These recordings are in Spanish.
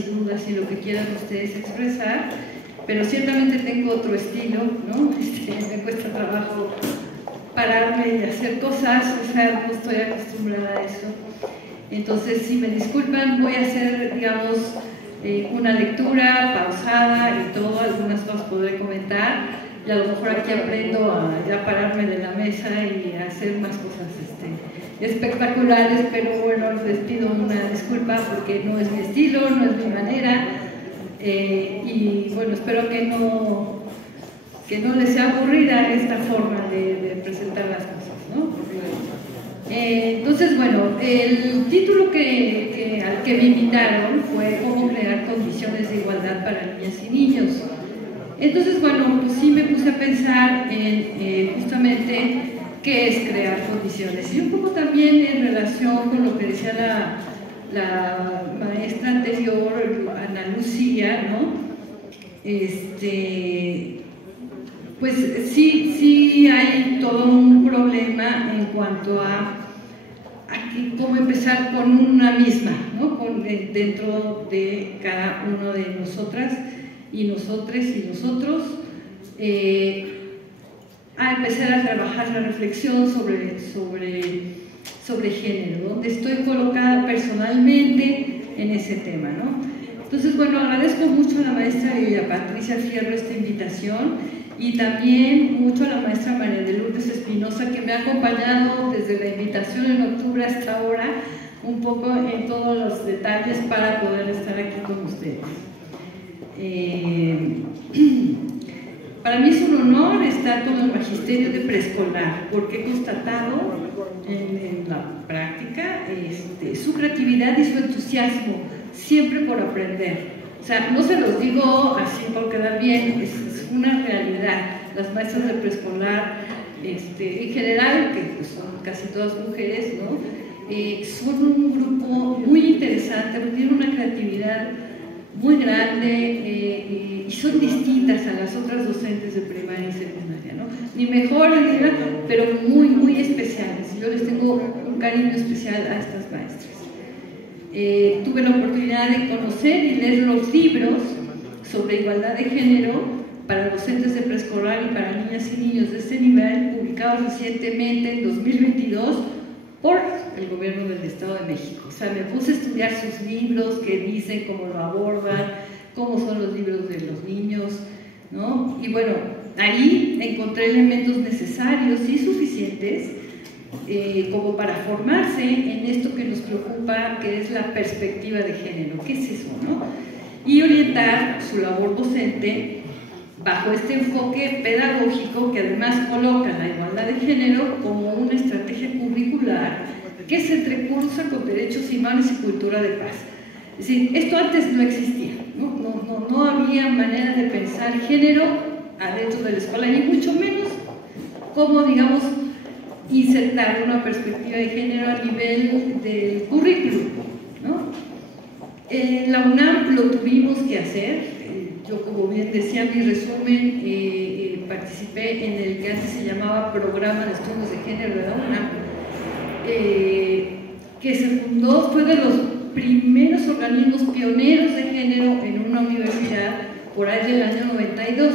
y dudas y lo que quieran ustedes expresar, pero ciertamente tengo otro estilo, ¿no? Me cuesta trabajo pararme y hacer cosas, o sea, no estoy acostumbrada a eso. Entonces, si me disculpan, voy a hacer, digamos, una lectura pausada y todo, algunas cosas podré comentar, y a lo mejor aquí aprendo a ya pararme de la mesa y a hacer más cosas espectaculares, pero bueno, les pido una disculpa porque no es mi estilo, no es mi manera, y bueno, espero que no les sea aburrida esta forma de presentar las cosas, ¿no? Entonces, bueno, el título al que me invitaron fue Cómo crear condiciones de igualdad para niñas y niños. Entonces, bueno, pues sí me puse a pensar en justamente qué es crear condiciones y un poco también en relación con lo que decía la maestra anterior, Ana Lucía, ¿no? Pues sí hay todo un problema en cuanto a cómo empezar con una misma, ¿no? Dentro de cada uno de nosotras y nosotres y nosotros, a empezar a trabajar la reflexión sobre género, donde estoy colocada personalmente en ese tema, ¿no? Entonces, bueno, agradezco mucho a la maestra Patricia Fierro esta invitación y también mucho a la maestra María de Lourdes Espinosa, que me ha acompañado desde la invitación en octubre hasta ahora, un poco en todos los detalles para poder estar aquí con ustedes. Para mí es un honor estar con el magisterio de preescolar, porque he constatado en la práctica su creatividad y su entusiasmo, siempre por aprender. O sea, no se los digo así por quedar bien, es una realidad. Las maestras de preescolar, en general, que pues, son casi todas mujeres, ¿no? Son un grupo muy interesante, tienen una creatividad muy grande y son distintas a las otras docentes de primaria y secundaria, ¿no? Ni mejor, pero muy, muy especiales. Yo les tengo un cariño especial a estas maestras. Tuve la oportunidad de conocer y leer los libros sobre igualdad de género para docentes de preescolar y para niñas y niños de este nivel, publicados recientemente en 2022 por el gobierno del Estado de México. O sea, me puse a estudiar sus libros, qué dicen, cómo lo abordan, cómo son los libros de los niños, ¿no? Y bueno, ahí encontré elementos necesarios y suficientes como para formarse en esto que nos preocupa, que es la perspectiva de género. ¿Qué es eso, no? Y orientar su labor docente bajo este enfoque pedagógico que además coloca la igualdad de género como una estrategia curricular que se entrecruza con derechos humanos y cultura de paz. Es decir, esto antes no existía, no había manera de pensar género adentro de la escuela, ni mucho menos cómo, digamos, insertar una perspectiva de género a nivel del currículum, ¿no? En la UNAM lo tuvimos que hacer. Yo, como bien decía mi resumen, participé en el que antes se llamaba Programa de Estudios de Género de la UNAM, que se fundó, fue de los primeros organismos pioneros de género en una universidad por ahí del año 92,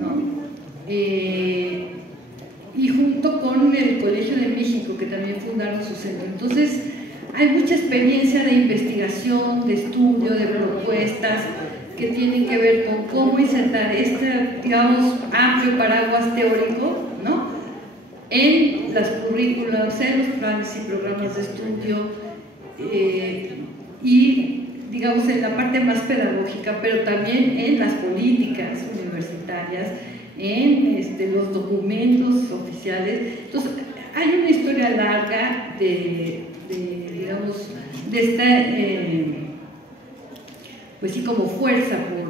¿no? Y junto con el Colegio de México, que también fundaron su centro. Entonces, hay mucha experiencia de investigación, de estudio, de propuestas que tienen que ver con cómo insertar este, digamos, amplio paraguas teórico, ¿no?, en las currículas, en los planes y programas de estudio y, digamos, en la parte más pedagógica, pero también en las políticas universitarias, en los documentos oficiales. Entonces, hay una historia larga digamos, de esta, pues sí, como fuerza por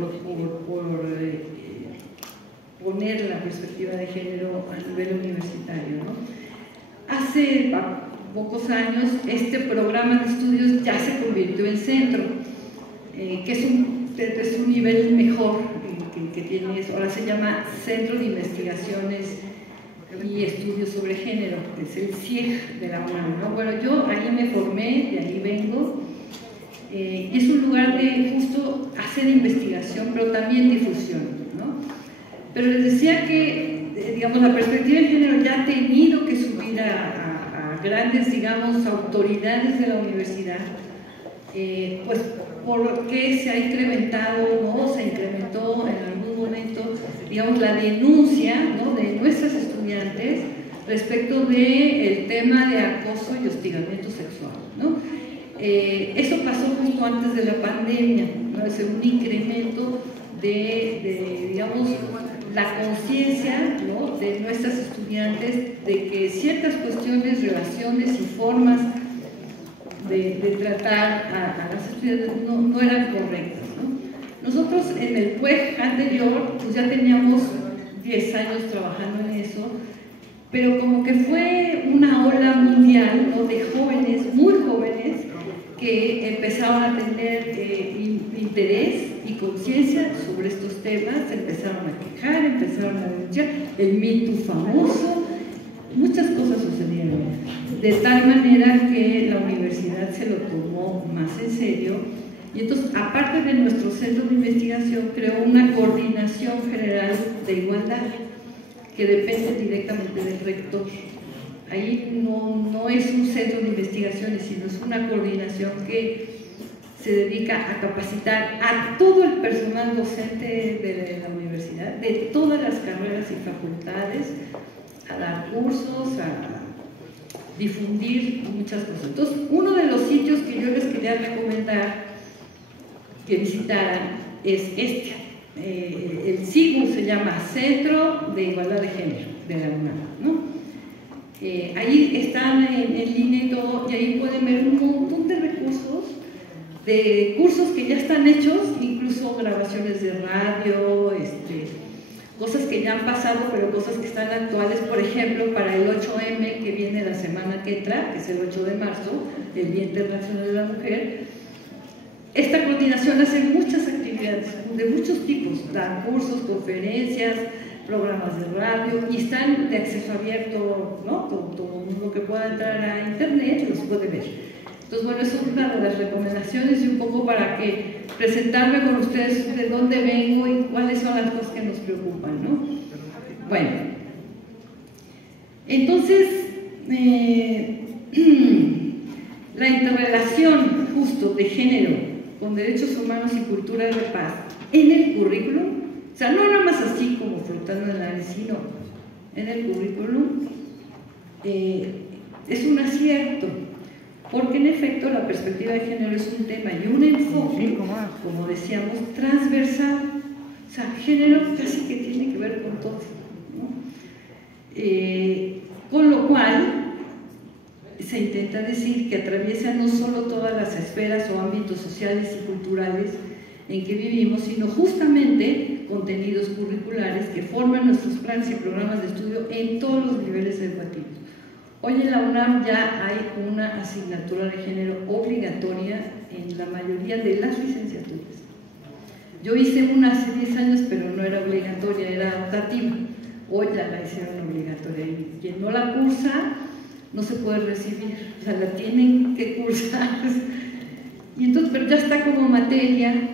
poner la perspectiva de género a nivel universitario, ¿no? Hace pocos años este programa de estudios ya se convirtió en centro, que es un nivel mejor que tiene, ahora se llama Centro de Investigaciones y Estudios sobre Género, que es el CIEG de la UNAM, ¿no? Bueno, yo ahí me formé, de ahí vengo, y es un lugar de justo hacer investigación, pero también difusión, ¿no? Pero les decía que, digamos, la perspectiva de género ya ha tenido que subir a grandes, digamos, autoridades de la universidad, pues porque se ha incrementado, ¿no? Se incrementó en algún momento, digamos, la denuncia, ¿no?, de nuestras estudiantes respecto del tema de acoso y hostigamiento sexual, ¿no? Eso pasó justo antes de la pandemia, ¿no? Es un incremento de digamos, la conciencia, ¿no?, de nuestras estudiantes de que ciertas cuestiones, relaciones y formas de tratar a las estudiantes no eran correctas, ¿no? Nosotros en el PUEG anterior pues ya teníamos 10 años trabajando en eso, pero como que fue una ola mundial, ¿no?, de jóvenes, muy jóvenes, que empezaron a tener interés y conciencia sobre estos temas, se empezaron a quejar, empezaron a denunciar, el Me Too famoso, muchas cosas sucedieron, de tal manera que la universidad se lo tomó más en serio, y entonces, aparte de nuestro centro de investigación, creó una coordinación general de igualdad, que depende directamente del rector. Ahí no es un centro de investigaciones, sino es una coordinación que se dedica a capacitar a todo el personal docente de la universidad, de todas las carreras y facultades, a dar cursos, a difundir muchas cosas. Entonces, uno de los sitios que yo les quería recomendar que visitaran es este. El CIGU se llama Centro de Igualdad de Género de la UNAM, ¿no? Ahí están en línea y todo, y ahí pueden ver un montón de recursos, de cursos que ya están hechos, incluso grabaciones de radio, cosas que ya han pasado, pero cosas que están actuales. Por ejemplo, para el 8M, que viene la semana que entra, que es el 8 de marzo, el Día Internacional de la Mujer, esta coordinación hace muchas actividades de muchos tipos, dan cursos, conferencias, programas de radio, y están de acceso abierto, ¿no? Todo el mundo que pueda entrar a internet los puede ver. Entonces, bueno, eso es una de las recomendaciones, y un poco para que presentarme con ustedes de dónde vengo y cuáles son las cosas que nos preocupan, ¿no? Bueno, entonces, la interrelación justo de género con derechos humanos y cultura de paz en el currículum, o sea, no nada más así como flotando en el aire, sino en el currículum, es un acierto, porque en efecto la perspectiva de género es un tema y un enfoque, como decíamos, transversal. O sea, género casi que tiene que ver con todo, ¿no? Con lo cual se intenta decir que atraviesa no solo todas las esferas o ámbitos sociales y culturales en que vivimos, sino justamente contenidos curriculares que forman nuestros planes y programas de estudio en todos los niveles educativos. Hoy en la UNAM ya hay una asignatura de género obligatoria en la mayoría de las licenciaturas. Yo hice una hace 10 años, pero no era obligatoria, era optativa. Hoy ya la hicieron obligatoria, y quien no la cursa no se puede recibir, o sea, la tienen que cursar. Y entonces, pero ya está como materia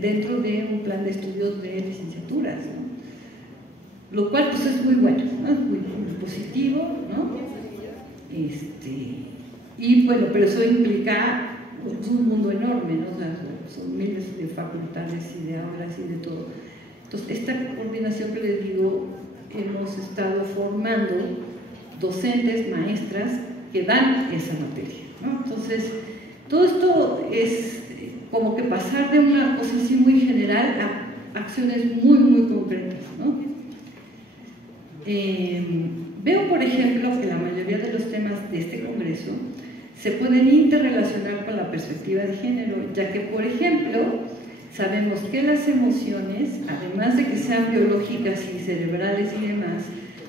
dentro de un plan de estudios de licenciaturas, ¿no? Lo cual pues es muy bueno, ¿no? Es muy positivo, ¿no? Y bueno, pero eso implica un mundo enorme, ¿no? O sea, son miles de facultades y de aulas y de todo. Entonces, esta coordinación que les digo, hemos estado formando docentes, maestras que dan esa materia, ¿no? Entonces, todo esto es como que pasar de una cosa así muy general a acciones muy, muy concretas, ¿no? Veo, por ejemplo, que la mayoría de los temas de este congreso se pueden interrelacionar con la perspectiva de género, ya que, por ejemplo, sabemos que las emociones, además de que sean biológicas y cerebrales y demás,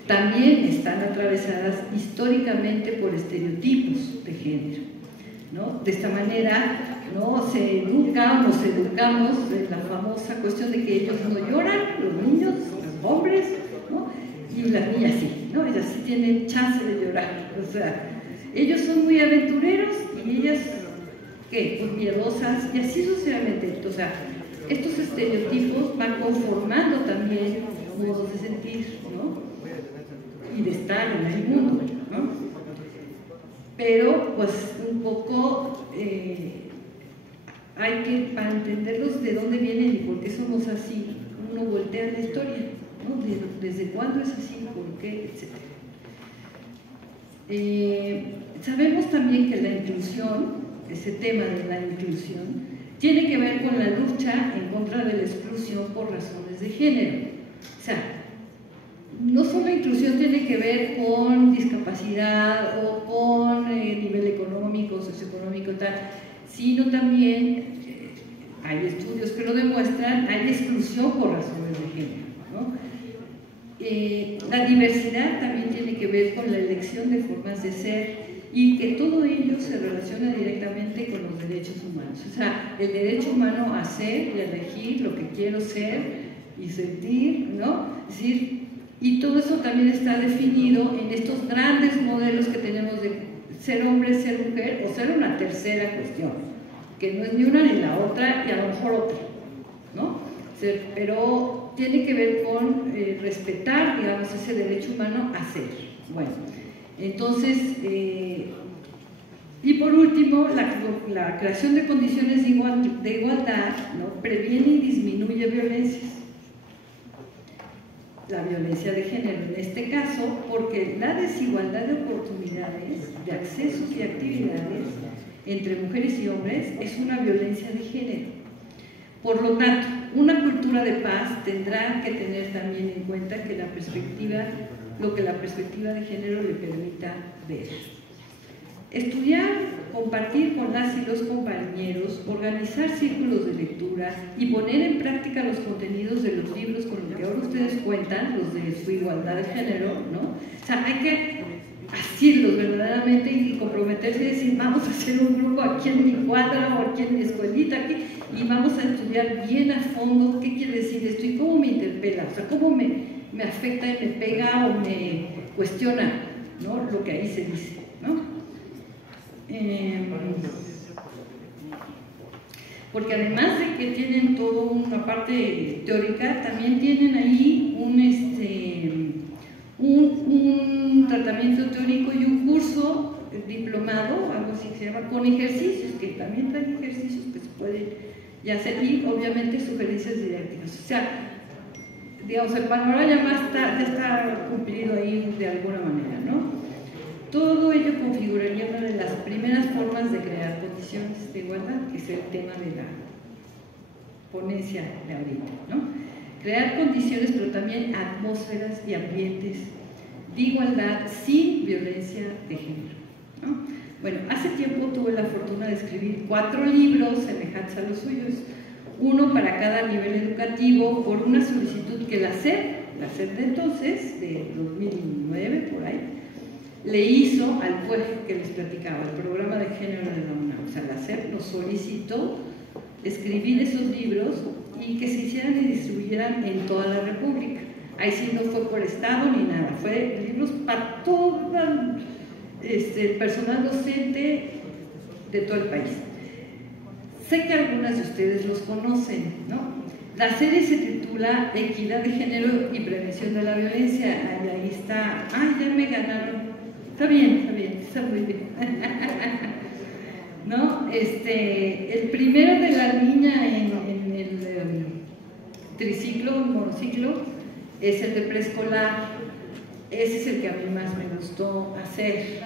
también están atravesadas históricamente por estereotipos de género, ¿no? De esta manera, ¿no?, se educa o nos educamos en la famosa cuestión de que ellos no lloran, los niños, los hombres, ¿no?, y las niñas sí, ¿no? Ellas sí tienen chance de llorar, o sea, ellos son muy aventureros y ellas ¿qué? Pues miedosas y así sucesivamente. O sea, estos estereotipos van conformando también modos de sentir, ¿no? Y de estar en el mundo, ¿no? Pero, pues, un poco hay que, para entenderlos de dónde vienen y por qué somos así, uno voltea la historia, ¿no? Desde cuándo es así, por qué, etc. Sabemos también que la inclusión, ese tema de la inclusión, tiene que ver con la lucha en contra de la exclusión por razones de género. O sea, no solo la inclusión tiene que ver con discapacidad o con nivel económico, socioeconómico, tal, sino también, hay estudios que lo demuestran, hay exclusión por razones de género, ¿no? La diversidad también tiene que ver con la elección de formas de ser y que todo ello se relaciona directamente con los derechos humanos. O sea, el derecho humano a ser y a elegir lo que quiero ser y sentir, ¿no? Es decir, y todo eso también está definido en estos grandes modelos que tenemos de ser hombre, ser mujer o ser una tercera cuestión, que no es ni una ni la otra y a lo mejor otra, ¿no? Pero tiene que ver con respetar, digamos, ese derecho humano a ser. Bueno, entonces, y por último, la creación de condiciones de igualdad, ¿no? Previene y disminuye violencias. La violencia de género en este caso, porque la desigualdad de oportunidades, de accesos y actividades entre mujeres y hombres es una violencia de género. Por lo tanto, una cultura de paz tendrá que tener también en cuenta que lo que la perspectiva de género le permita ver. Estudiar, compartir con las y los compañeros, organizar círculos de lectura y poner en práctica los contenidos de los libros con los que ahora ustedes cuentan, los de su igualdad de género, ¿no? O sea, hay que asirlos verdaderamente y comprometerse y decir, vamos a hacer un grupo aquí en mi cuadra o aquí en mi escuelita, aquí, y vamos a estudiar bien a fondo qué quiere decir esto y cómo me interpela, o sea, cómo me afecta y me pega o me cuestiona, ¿no? Lo que ahí se dice, ¿no? Porque además de que tienen toda una parte teórica, también tienen ahí un tratamiento teórico y un curso diplomado, algo así que se llama, con ejercicios, que también traen ejercicios que se pueden ya hacer, y obviamente sugerencias didácticas. O sea, digamos, el panorama ya está cumplido ahí de alguna manera, ¿no? Todo ello configuraría una de las primeras formas de crear condiciones de igualdad, que es el tema de la ponencia de ahorita, ¿no? Crear condiciones, pero también atmósferas y ambientes de igualdad sin violencia de género, ¿no? Bueno, hace tiempo tuve la fortuna de escribir 4 libros semejantes a los suyos, uno para cada nivel educativo, por una solicitud que la SEP de entonces, de 2009, por ahí, le hizo al PUEG que les platicaba, el programa de género de la UNAM. O sea, la SEP nos solicitó escribir esos libros y que se hicieran y distribuyeran en toda la República. Ahí sí no fue por estado ni nada, fue libros para todo el personal docente de todo el país. Sé que algunas de ustedes los conocen, ¿no? La serie se titula Equidad de Género y Prevención de la Violencia. Ahí está. ¡Ay, ya me ganaron! Está bien, está muy bien. ¿No? El primero de la niña en el triciclo, monociclo, es el de preescolar. Ese es el que a mí más me gustó hacer.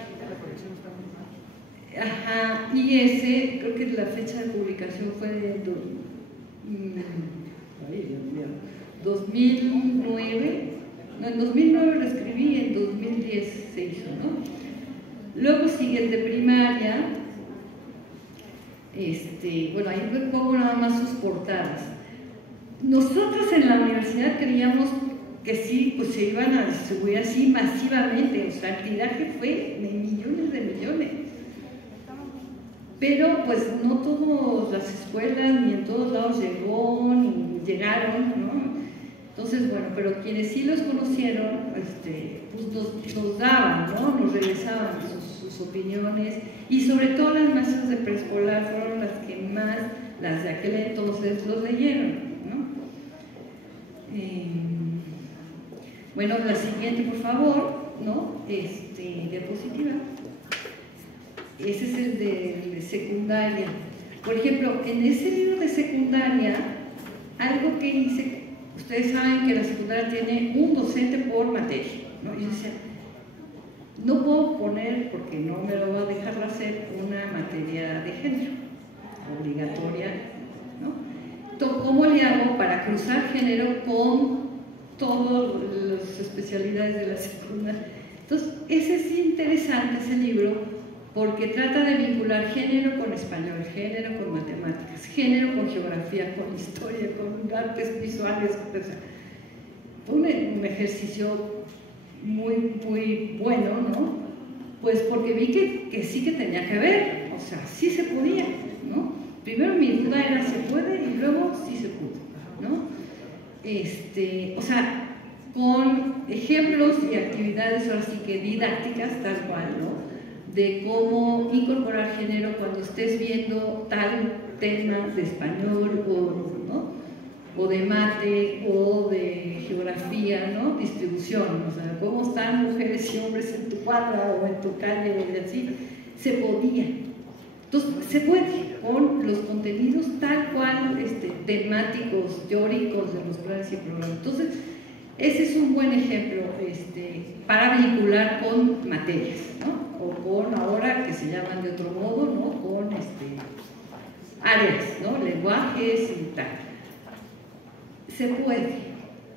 Ajá, y ese, creo que la fecha de publicación fue de 2009. No, en 2009 lo escribí y en 2010 se hizo, ¿no? Luego sigue el de primaria. Bueno, ahí me pongo nada más sus portadas. Nosotros en la universidad creíamos que sí, pues se iban a distribuir así masivamente, o sea, el tiraje fue de millones de millones. Pero pues no todas las escuelas ni en todos lados llegó, ni llegaron, ¿no? Entonces, bueno, pero quienes sí los conocieron, pues nos daban, ¿no? Nos regresaban sus opiniones Y sobre todo las maestras de preescolar fueron las que más, las de aquel entonces, los leyeron, ¿no? Bueno, la siguiente, por favor, ¿no? Diapositiva. Ese es el de secundaria. Por ejemplo, en ese libro de secundaria, algo que hice, ustedes saben que la secundaria tiene un docente por materia, ¿no? Y yo decía, no puedo poner, porque no me lo va a dejar hacer, una materia de género obligatoria, ¿no? Entonces, ¿cómo le hago para cruzar género con todas las especialidades de la secundaria? Entonces, ese es interesante, ese libro, porque trata de vincular género con español, género con matemáticas, género con geografía, con historia, con artes visuales. O sea, fue un ejercicio muy, muy bueno, ¿no? Pues porque vi que sí que tenía que ver, o sea, sí se podía, ¿no? Primero mi duda era ¿se puede? Y luego sí se pudo, ¿no? O sea, con ejemplos y actividades ahora sí que didácticas, tal cual, ¿no? De cómo incorporar género cuando estés viendo tal tema de español o de mate o de geografía, ¿no? Distribución, o sea, cómo están mujeres y hombres en tu cuadra o en tu calle y así, se podía. Entonces, se puede con los contenidos tal cual, temáticos, teóricos de los planes y programas. Entonces, ese es un buen ejemplo para vincular con materias, ¿no? O con ahora que se llaman de otro modo, ¿no? Con áreas, ¿no? Lenguajes y tal. Se puede.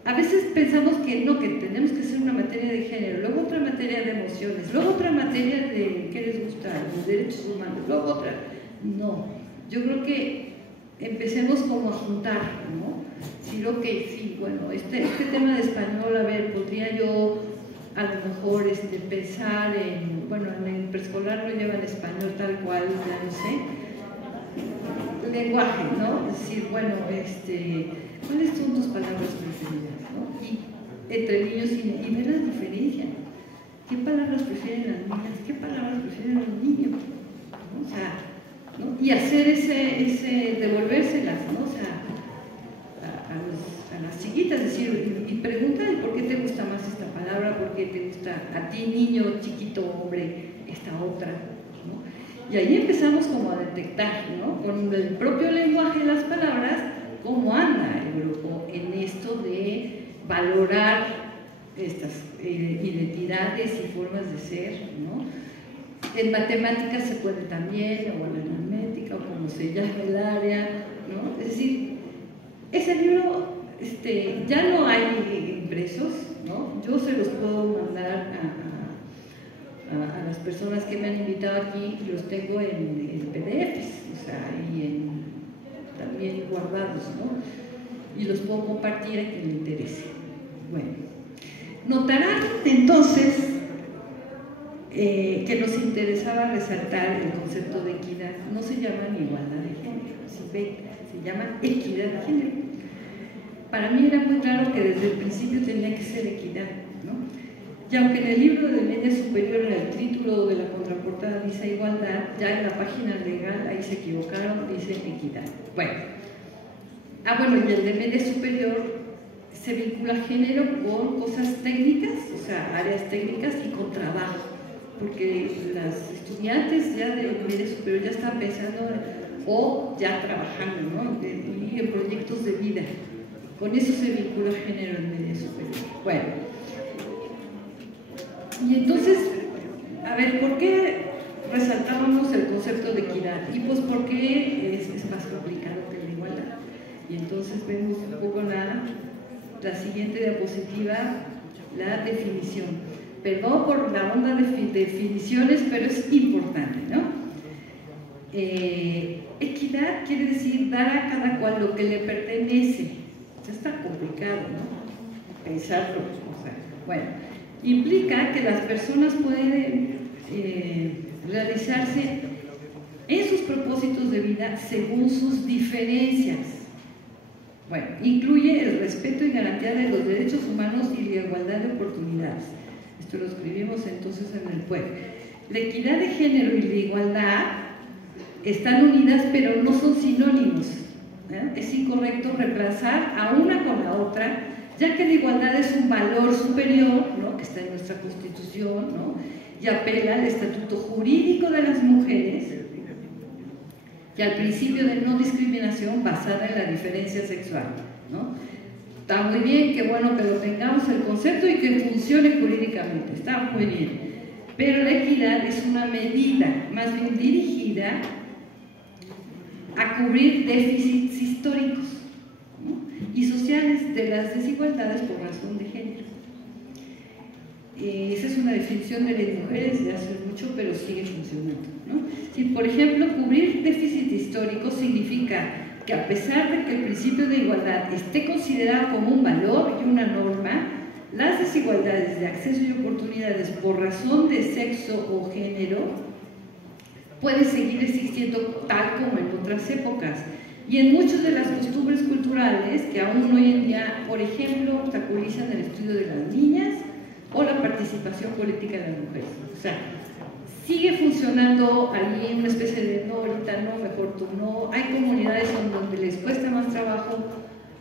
A veces pensamos que no, que tenemos que hacer una materia de género, luego otra materia de emociones, luego otra materia de ¿qué les gusta? Los derechos humanos, luego otra. No. Yo creo que empecemos como a juntar, ¿no? Decir, ok, sí, bueno, este tema de español, a ver, podría yo a lo mejor pensar en, bueno, en el preescolar lo llevan español tal cual, ya no sé, lenguaje, ¿no? Es decir, bueno, ¿cuáles son tus palabras preferidas, no? Y entre niños y ver la diferencia. ¿Qué palabras prefieren las niñas? ¿Qué palabras prefieren los niños? ¿No? O sea, ¿no? Y hacer devolvérselas, ¿no? O sea, a las chiquitas, decir, y preguntar por qué te gusta más esta palabra, por qué te gusta a ti, niño, chiquito, hombre, esta otra, ¿no? Y ahí empezamos como a detectar, ¿no? Con el propio lenguaje de las palabras, cómo anda el grupo en esto de valorar estas identidades y formas de ser, ¿no? En matemáticas se puede también, o en la aritmética, o como se llama el área, ¿no? Es decir, ese libro ya no hay impresos, ¿no? Yo se los puedo mandar a las personas que me han invitado aquí, los tengo en PDFs, o sea, y también guardados, ¿no? Y los puedo compartir a quien le interese. Bueno, notarán entonces que nos interesaba resaltar el concepto de equidad. No se llama igualdad de género, se llama equidad de género. Para mí era muy claro que desde el principio tenía que ser equidad, ¿no? Y aunque en el libro de media superior, en el título de la contraportada dice igualdad, ya en la página legal ahí se equivocaron, dice equidad. Bueno, y el de media superior se vincula género con cosas técnicas, o sea, áreas técnicas y con trabajo, porque las estudiantes ya de media superior ya están pensando o ya trabajando, ¿no? Y en proyectos de vida. Con eso se vincula género en media superior. Bueno, y entonces, a ver, ¿por qué resaltábamos el concepto de equidad? Y pues porque es más complicado que la igualdad. Y entonces vemos un poco la siguiente diapositiva, la definición. Perdón por la onda de definiciones, pero es importante, ¿no? Equidad quiere decir dar a cada cual lo que le pertenece. Está complicado, ¿no? Pensarlo. O sea, bueno, implica que las personas pueden realizarse en sus propósitos de vida según sus diferencias. Bueno, incluye el respeto y garantía de los derechos humanos y la igualdad de oportunidades. Esto lo escribimos entonces en el PUEC. La equidad de género y la igualdad están unidas, pero no son sinónimos. Es incorrecto reemplazar a una con la otra, ya que la igualdad es un valor superior, ¿no?, que está en nuestra Constitución, ¿no?, y apela al estatuto jurídico de las mujeres y al principio de no discriminación basada en la diferencia sexual, ¿no? Está muy bien, qué bueno que lo tengamos el concepto y que funcione jurídicamente, está muy bien, pero la equidad es una medida más bien dirigida a cubrir déficits históricos, ¿no?, y sociales de las desigualdades por razón de género. Esa es una definición de las mujeres de hace mucho, pero sigue funcionando, ¿no? Si, por ejemplo, cubrir déficit histórico significa que a pesar de que el principio de igualdad esté considerado como un valor y una norma, las desigualdades de acceso y oportunidades por razón de sexo o género puede seguir existiendo tal como en otras épocas y en muchas de las costumbres culturales que aún hoy en día, por ejemplo, obstaculizan el estudio de las niñas o la participación política de las mujeres. O sea, sigue funcionando ahí una especie de no, ahorita no, mejor tú no. Hay comunidades donde les cuesta más trabajo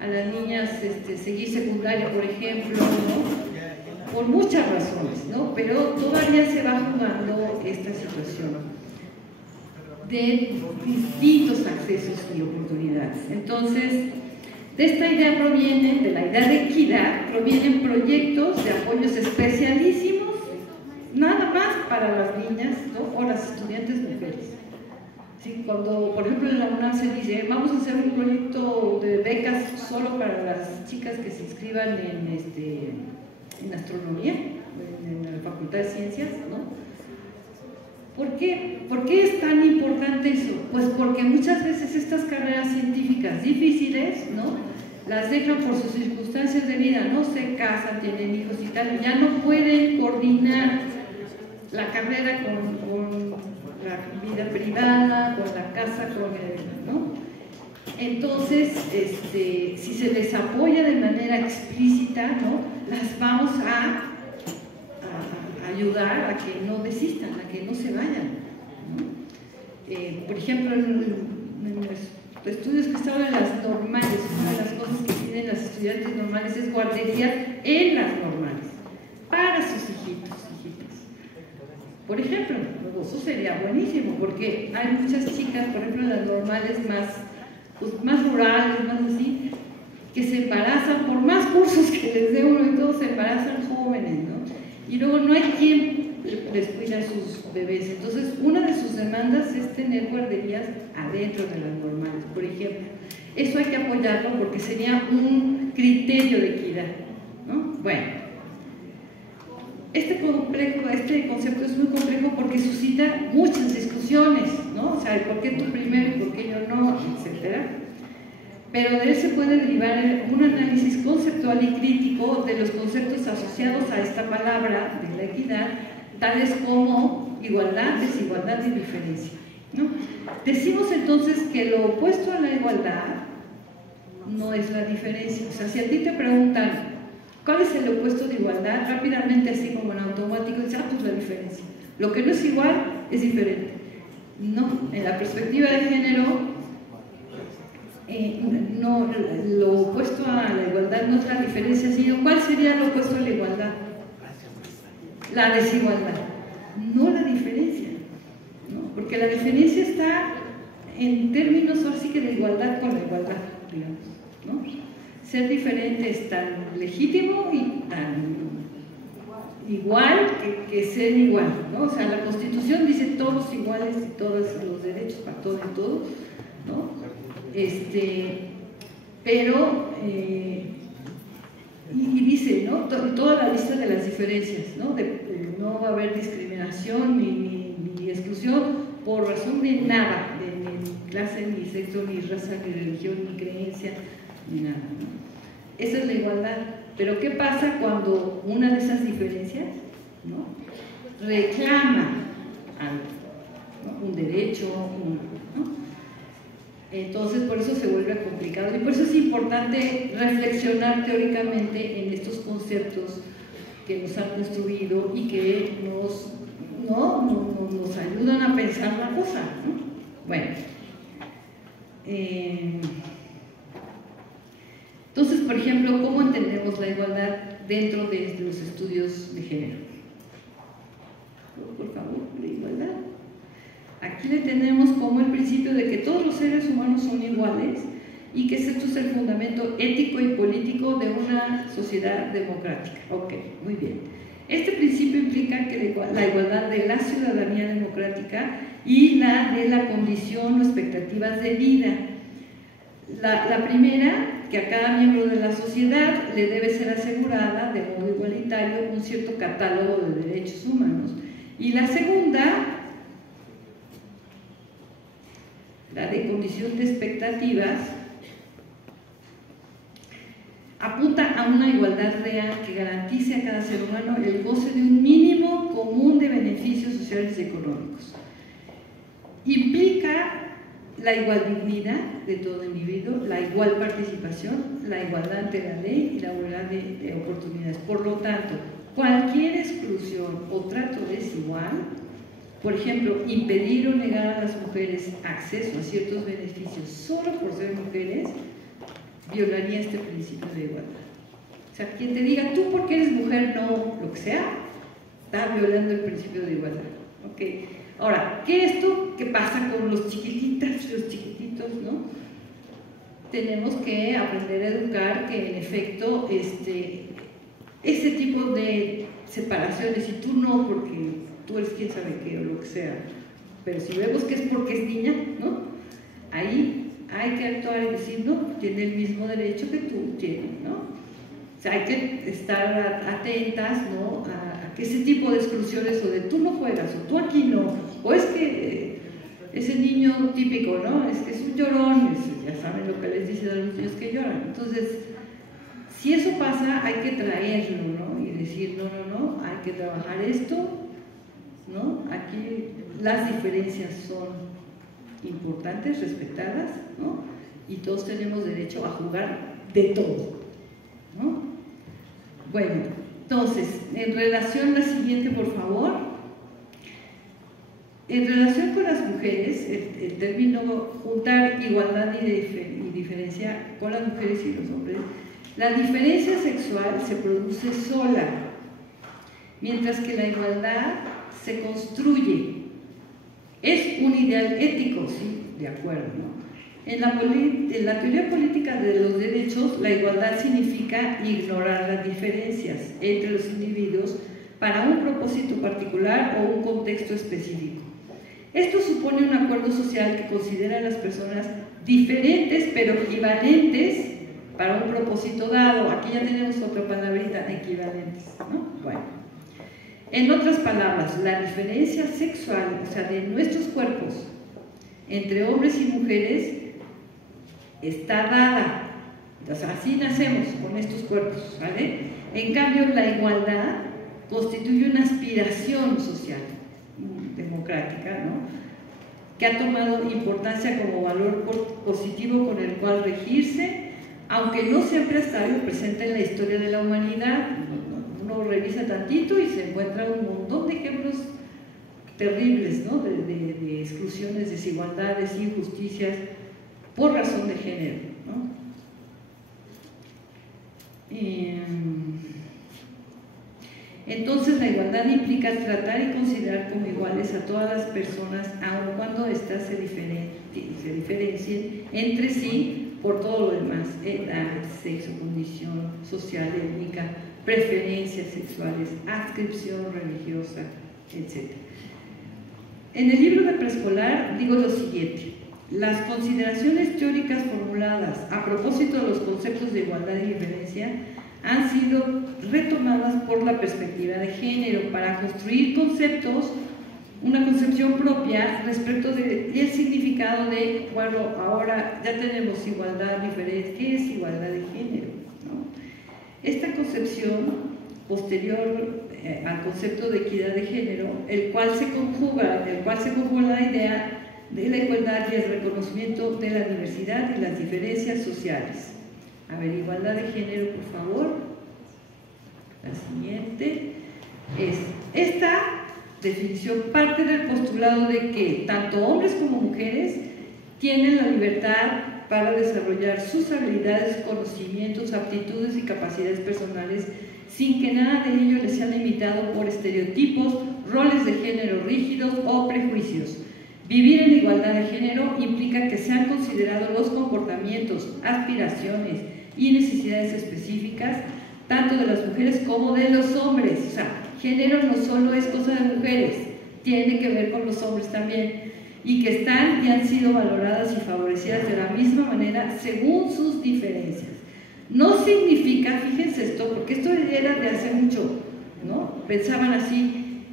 a las niñas seguir secundaria, por ejemplo, ¿no?, por muchas razones, ¿no?, pero todavía se va jugando esta situación de distintos accesos y oportunidades. Entonces, de esta idea provienen, de la idea de equidad, provienen proyectos de apoyos especialísimos, nada más para las niñas, ¿no?, o las estudiantes mujeres. ¿Sí? Cuando, por ejemplo, en la UNAM se dice, vamos a hacer un proyecto de becas solo para las chicas que se inscriban en astronomía, en la Facultad de Ciencias, ¿no? ¿Por qué? ¿Por qué es tan importante eso? Pues porque muchas veces estas carreras científicas difíciles, ¿no?, las dejan por sus circunstancias de vida, no se casan, tienen hijos y tal, ya no pueden coordinar la carrera con la vida privada, con la casa, ¿no? Entonces, si se les apoya de manera explícita, ¿no?, las vamos a ayudar a que no desistan, a que no se vayan, ¿no? Por ejemplo, en los estudios que estaban en las normales, una de las cosas que tienen las estudiantes normales es guarderías en las normales, para sus hijitos, hijitas. Por ejemplo, eso sería buenísimo, porque hay muchas chicas, por ejemplo, en las normales más rurales, más así, que se embarazan por más cursos que les dé uno y todos se embarazan jóvenes, ¿no? Y luego no hay quien les cuida a sus bebés. Entonces, una de sus demandas es tener guarderías adentro de las normales, por ejemplo. Eso hay que apoyarlo porque sería un criterio de equidad, ¿no? Bueno, este concepto es muy complejo porque suscita muchas discusiones, ¿no? O sea, ¿por qué tú primero y por qué yo no?, etcétera. Pero de él se puede derivar un análisis conceptual y crítico de los conceptos asociados a esta palabra de la equidad, tales como igualdad, desigualdad y diferencia, ¿no? Decimos entonces que lo opuesto a la igualdad no es la diferencia. O sea, si a ti te preguntan ¿cuál es el opuesto de igualdad?, rápidamente, así como en automático, dices, pues la diferencia. Lo que no es igual es diferente. No, en la perspectiva de género, no, lo opuesto a la igualdad no es la diferencia, sino ¿cuál sería lo opuesto a la igualdad? La desigualdad, no la diferencia, ¿no? Porque la diferencia está en términos así que de igualdad con la igualdad, digamos, ¿no? Ser diferente es tan legítimo y tan igual que ser igual, ¿no? O sea, la Constitución dice todos iguales y todos los derechos para todos y todos, ¿no? Pero y dice, ¿no?, toda la lista de las diferencias, ¿no? No va a haber discriminación ni exclusión por razón de nada, ni clase, ni sexo, ni raza, ni religión, ni creencia, ni nada, ¿no? Esa es la igualdad. Pero ¿qué pasa cuando una de esas diferencias, ¿no?, reclama algo, ¿no?, un derecho, ¿no? Entonces, por eso se vuelve complicado y por eso es importante reflexionar teóricamente en estos conceptos que nos han construido y que nos ayudan a pensar la cosa, ¿no? Bueno, entonces, por ejemplo, ¿cómo entendemos la igualdad dentro de los estudios de género? Por favor, la igualdad. Aquí le tenemos como el principio de que todos los seres humanos son iguales y que esto es el fundamento ético y político de una sociedad democrática. Ok, muy bien. Este principio implica que la igualdad de la ciudadanía democrática y la de la condición o expectativas de vida. La primera, que a cada miembro de la sociedad le debe ser asegurada de modo igualitario un cierto catálogo de derechos humanos. Y la segunda, la de condición de expectativas, apunta a una igualdad real que garantice a cada ser humano el goce de un mínimo común de beneficios sociales y económicos. Implica la igual dignidad de todo individuo, la igual participación, la igualdad ante la ley y la igualdad de oportunidades. Por lo tanto, cualquier exclusión o trato desigual, por ejemplo, impedir o negar a las mujeres acceso a ciertos beneficios solo por ser mujeres, violaría este principio de igualdad. O sea, quien te diga, tú porque eres mujer, no, lo que sea, está violando el principio de igualdad. ¿Okay? Ahora, ¿qué pasa con los chiquititos, ¿no? Tenemos que aprender a educar que en efecto ese tipo de separaciones, y tú no porque tú eres quién sabe qué o lo que sea, pero si vemos que es porque es niña, ¿no? Ahí hay que actuar y decir, no, tiene el mismo derecho que tú tienes, ¿no? O sea, hay que estar atentas, ¿no? A que ese tipo de exclusiones, o de tú no juegas, o tú aquí no, o es que ese niño típico, ¿no? Es que es un llorón, ya saben lo que les dicen a los niños que lloran. Entonces, si eso pasa, hay que traerlo, ¿no? Y decir, no, hay que trabajar esto, ¿no? Aquí las diferencias son importantes, respetadas, ¿no? Y todos tenemos derecho a jugar de todo, ¿no? Bueno, entonces, en relación a la siguiente, por favor, en relación con las mujeres, el término juntar igualdad y diferencia con las mujeres y los hombres, la diferencia sexual se produce sola, mientras que la igualdad se construye. Es un ideal ético, sí, de acuerdo, ¿no? En la teoría política de los derechos, la igualdad significa ignorar las diferencias entre los individuos para un propósito particular o un contexto específico. Esto supone un acuerdo social que considera a las personas diferentes pero equivalentes para un propósito dado. Aquí ya tenemos otra palabrita, equivalentes, ¿no? Bueno. En otras palabras, la diferencia sexual, o sea, de nuestros cuerpos entre hombres y mujeres, está dada. O sea, así nacemos con estos cuerpos, ¿vale? En cambio, la igualdad constituye una aspiración social, democrática, ¿no? Que ha tomado importancia como valor positivo con el cual regirse, aunque no siempre ha estado presente en la historia de la humanidad. Uno revisa tantito y se encuentra un montón de ejemplos terribles, ¿no? de exclusiones, desigualdades, injusticias por razón de género, ¿no? Entonces la igualdad implica tratar y considerar como iguales a todas las personas, aun cuando éstas se diferencien entre sí por todo lo demás: edad, sexo, condición social, étnica, preferencias sexuales, adscripción religiosa, etc. En el libro de preescolar digo lo siguiente: las consideraciones teóricas formuladas a propósito de los conceptos de igualdad y diferencia han sido retomadas por la perspectiva de género para construir conceptos, una concepción propia respecto del significado de, bueno, ahora ya tenemos igualdad, diferencia. ¿Qué es igualdad de género? ¿No? Esta concepción posterior al concepto de equidad de género, el cual se conjuga la idea de la igualdad y el reconocimiento de la diversidad y las diferencias sociales. A ver, igualdad de género, por favor. La siguiente es esta. definición parte del postulado de que tanto hombres como mujeres tienen la libertad para desarrollar sus habilidades, conocimientos, aptitudes y capacidades personales sin que nada de ello les sea limitado por estereotipos, roles de género rígidos o prejuicios. Vivir en igualdad de género implica que sean considerados los comportamientos, aspiraciones y necesidades específicas tanto de las mujeres como de los hombres. O sea, género no solo es cosa de mujeres, tiene que ver con los hombres también, y que están y han sido valoradas y favorecidas de la misma manera según sus diferencias. No significa, fíjense esto, porque esto era de hace mucho, ¿no? Pensaban así,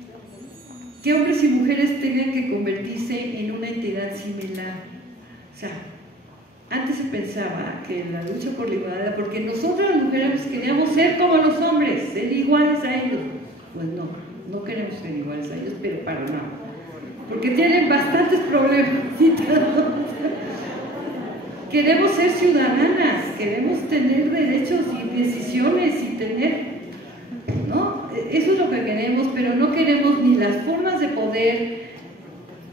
que hombres y mujeres tengan que convertirse en una entidad similar. O sea, antes se pensaba que la lucha por la igualdad, porque nosotros las mujeres queríamos ser como los hombres, ser iguales a ellos. Pues no, no queremos ser iguales a ellos, pero para nada. Porque tienen bastantes problemas. Queremos ser ciudadanas, queremos tener derechos y decisiones y tener, ¿no? Eso es lo que queremos, pero no queremos ni las formas de poder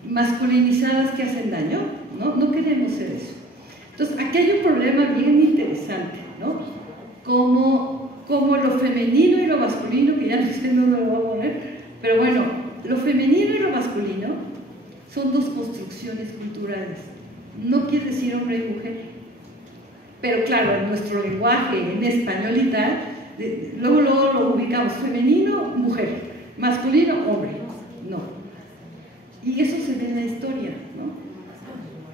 masculinizadas que hacen daño, ¿no? No queremos ser eso. Entonces, aquí hay un problema bien interesante, ¿no? Como lo femenino y lo masculino, que ya no sé dónde lo voy a poner, pero bueno, lo femenino y lo masculino son dos construcciones culturales. No quiere decir hombre y mujer, pero claro, en nuestro lenguaje, en español y tal, luego lo ubicamos femenino, mujer, masculino, hombre. No. Y eso se ve en la historia, ¿no?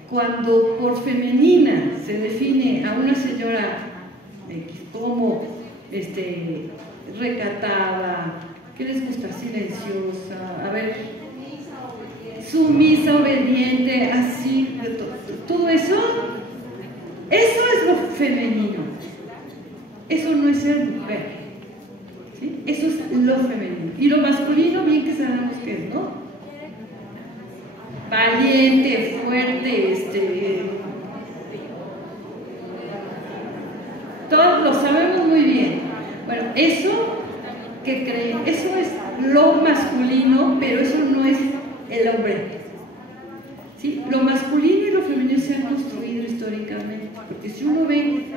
Cuando por femenina se define a una señora como recatada, que les gusta, silenciosa, a ver, sumisa, obediente, así, todo eso es lo femenino. Eso no es ser mujer, ¿sí? Eso es lo femenino. Y lo masculino, bien que sabemos que es, ¿no? Valiente, fuerte, todos lo sabemos muy bien. Bueno, eso es lo masculino, pero eso no es el hombre. ¿Sí? Lo masculino y lo femenino se han construido históricamente, porque si uno ve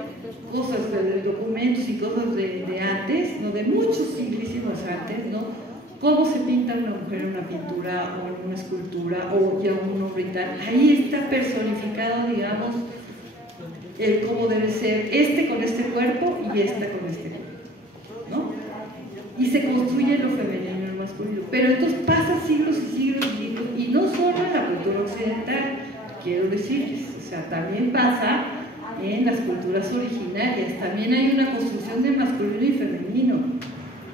cosas de documentos y cosas de antes, ¿no? De muchos siglos antes, ¿no? Cómo se pinta una mujer en una pintura o en una escultura o ya un hombre y tal, ahí está personificado, digamos, el cómo debe ser con este cuerpo y esta con este cuerpo, ¿no? Y se construye lo femenino y lo masculino, pero entonces pasan siglos y siglos y siglos, y no solo en la cultura occidental, quiero decirles, o sea, también pasa en las culturas originarias, también hay una construcción de masculino y femenino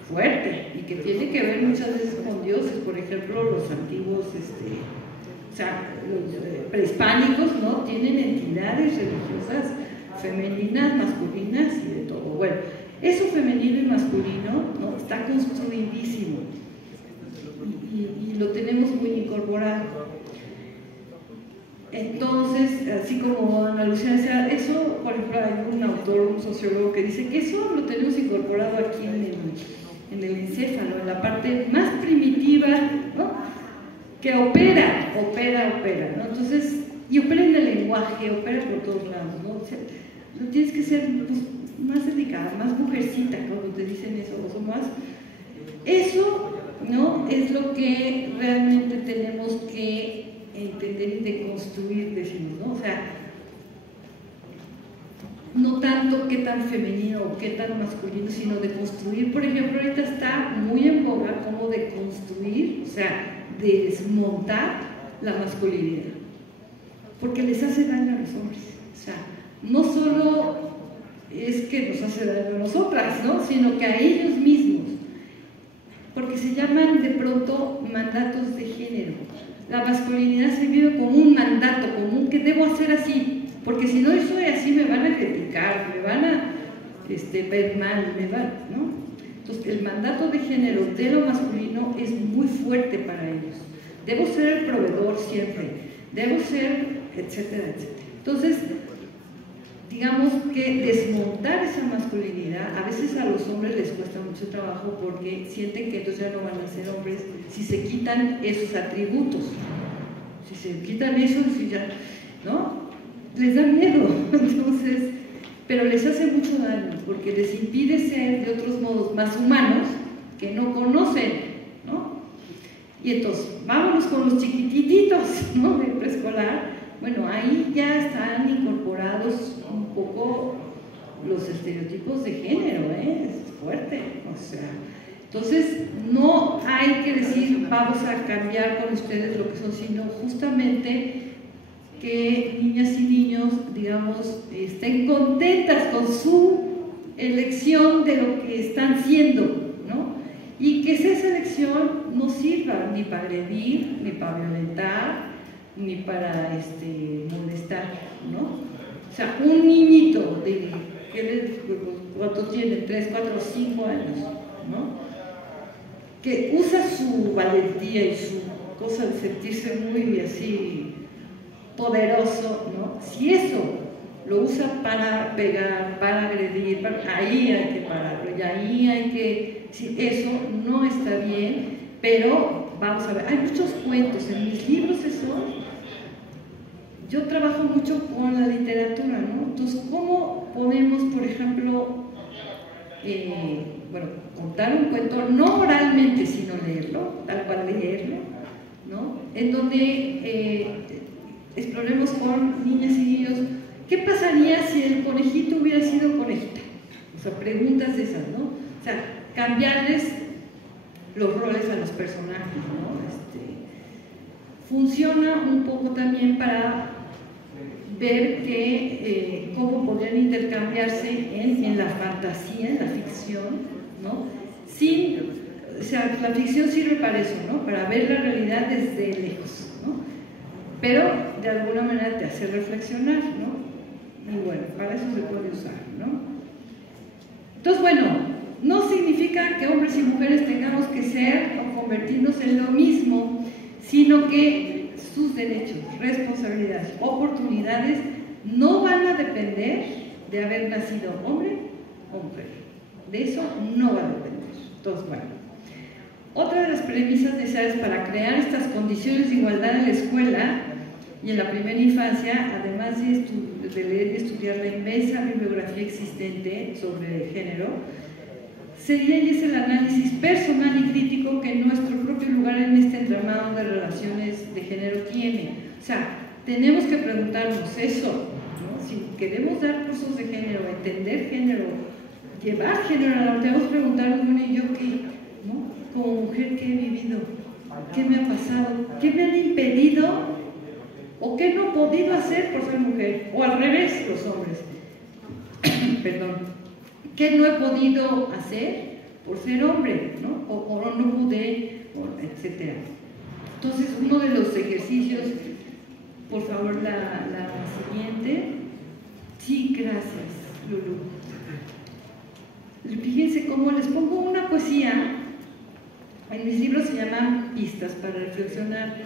fuerte, y que tiene que ver muchas veces con dioses. Por ejemplo, los antiguos, o sea, los prehispánicos, ¿no? Tienen entidades religiosas femeninas, masculinas y de todo. Bueno, eso femenino y masculino, ¿no? Está construidísimo y lo tenemos muy incorporado. Entonces, así como Ana Lucía decía, eso, por ejemplo, hay un autor, un sociólogo que dice que eso lo tenemos incorporado aquí en el encéfalo, en la parte más primitiva, ¿no? Que opera, ¿no? Entonces, y opera en el lenguaje, opera por todos lados, ¿no? O sea, no tienes que ser pues, más dedicada, más mujercita, cuando te dicen eso, o más. Eso, ¿no? Es lo que realmente tenemos que entender y deconstruir, decimos, ¿no? O sea, no tanto qué tan femenino o qué tan masculino, sino de construir. Por ejemplo, ahorita está muy en boga como de construir, o sea, desmontar la masculinidad, porque les hace daño a los hombres. O sea, no solo es que nos hace daño a nosotras, ¿no? Sino que a ellos mismos, porque se llaman de pronto mandatos de género. La masculinidad se vive como un mandato común que debo hacer así, porque si no soy así me van a criticar, me van a ver mal, ¿no? Entonces el mandato de género de lo masculino es muy fuerte para ellos. Debo ser el proveedor siempre, debo ser, etcétera, etcétera. Entonces, digamos que desmontar esa masculinidad. A veces a los hombres les cuesta mucho trabajo porque sienten que entonces ya no van a ser hombres si se quitan esos atributos. Si se quitan eso, si ya, ¿no? Les da miedo, entonces, pero les hace mucho daño porque les impide ser de otros modos más humanos que no conocen, ¿no? Y entonces, vámonos con los chiquititos, ¿no? De preescolar. Bueno, ahí ya están incorporados un poco los estereotipos de género, ¿eh? Es fuerte, o sea. Entonces, no hay que decir, vamos a cambiar con ustedes lo que son, sino justamente que niñas y niños, digamos, estén contentas con su elección de lo que están siendo, ¿no? Y que esa elección no sirva ni para agredir, ni para violentar, ni para molestar, ¿no? O sea, un niñito de, ¿cuánto tiene? 3, 4, 5 años, ¿no? Que usa su valentía y su cosa de sentirse muy así poderoso, ¿no? Si eso lo usa para pegar, para agredir, ahí hay que pararlo, y ahí hay que, si eso no está bien, pero vamos a ver, hay muchos cuentos en mis libros, yo trabajo mucho con la literatura, ¿no? Entonces, ¿cómo podemos, por ejemplo, contar un cuento, no oralmente, sino leerlo, tal cual leerlo, ¿no? En donde exploremos con niñas y niños, ¿qué pasaría si el conejito hubiera sido conejita? O sea, preguntas de esas, ¿no? O sea, cambiarles los roles a los personajes, ¿no? Funciona un poco también para ver que cómo podrían intercambiarse en la fantasía, en la ficción, ¿no? O sea, la ficción sirve para eso, ¿no? Para ver la realidad desde lejos, ¿no? Pero de alguna manera te hace reflexionar, ¿no? Y bueno, para eso se puede usar, ¿no? Entonces, bueno, no significa que hombres y mujeres tengamos que ser o convertirnos en lo mismo, sino que sus derechos, responsabilidades, oportunidades no van a depender de haber nacido hombre o mujer. De eso no va a depender. Entonces, bueno, otra de las premisas necesarias para crear estas condiciones de igualdad en la escuela y en la primera infancia, además de leer y estudiar la inmensa bibliografía existente sobre género, sería y es el análisis personal y crítico que nuestro propio lugar en este entramado de relaciones de género tiene. O sea, tenemos que preguntarnos eso, ¿no? Si queremos dar cursos de género, entender género, llevar género, tenemos que preguntarnos, bueno, ¿y yo qué? ¿No? Como mujer, ¿qué he vivido? ¿Qué me ha pasado? ¿Qué me han impedido? ¿O qué no he podido hacer por ser mujer? O al revés, los hombres. Perdón. ¿Qué no he podido hacer por ser hombre? ¿No? O no pude, etc. Entonces, uno de los ejercicios, por favor, la siguiente. Sí, gracias, Lulu. Fíjense cómo les pongo una poesía. En mis libros se llaman pistas para reflexionar.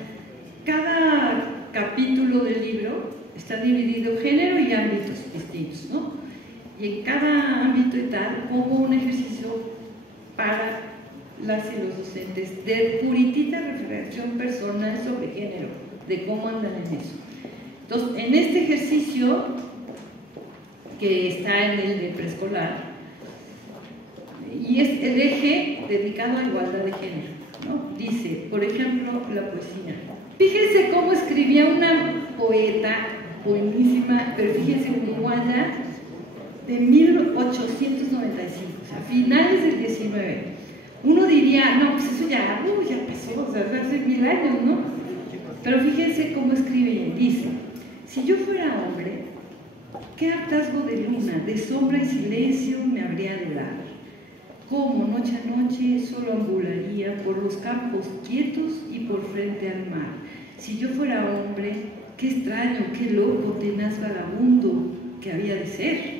Cada capítulo del libro está dividido en género y ámbitos distintos, ¿no? Y en cada ámbito y tal, pongo un ejercicio para las y los docentes de puritita reflexión personal sobre género, de cómo andan en eso. Entonces, en este ejercicio, que está en el de preescolar, y es el eje dedicado a igualdad de género, ¿no? Dice, por ejemplo, la poesía. Fíjense cómo escribía una poeta buenísima, pero fíjense como igualdad, de 1895, o sea, finales del 19. Uno diría, no, pues eso ya pasó, o sea, hace 1000 años, ¿no? Pero fíjense cómo escribe, dice, si yo fuera hombre, ¿qué hartazgo de luna, de sombra y silencio me habría de dar? Cómo noche a noche solo ambularía por los campos quietos y por frente al mar. Si yo fuera hombre, qué extraño, qué loco, tenaz vagabundo que había de ser.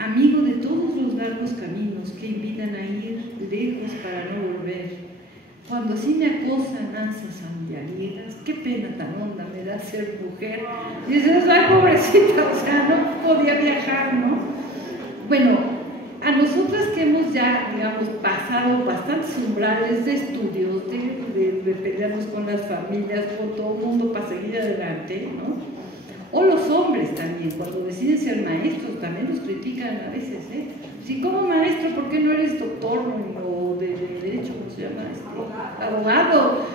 Amigo de todos los largos caminos que invitan a ir lejos para no volver. cuando así me acosan ansias familiares, qué pena tan honda me da ser mujer. Y dices, ay, pobrecita, o sea, no podía viajar, ¿no? Bueno, a nosotras que hemos ya, digamos, pasado bastantes umbrales de estudios, de pelearnos con las familias, con todo el mundo para seguir adelante, ¿no? O los hombres también, cuando deciden ser maestros, también los critican a veces, ¿eh? Si como maestro, ¿por qué no eres doctor o de derecho, ¿cómo se llama? Abogado.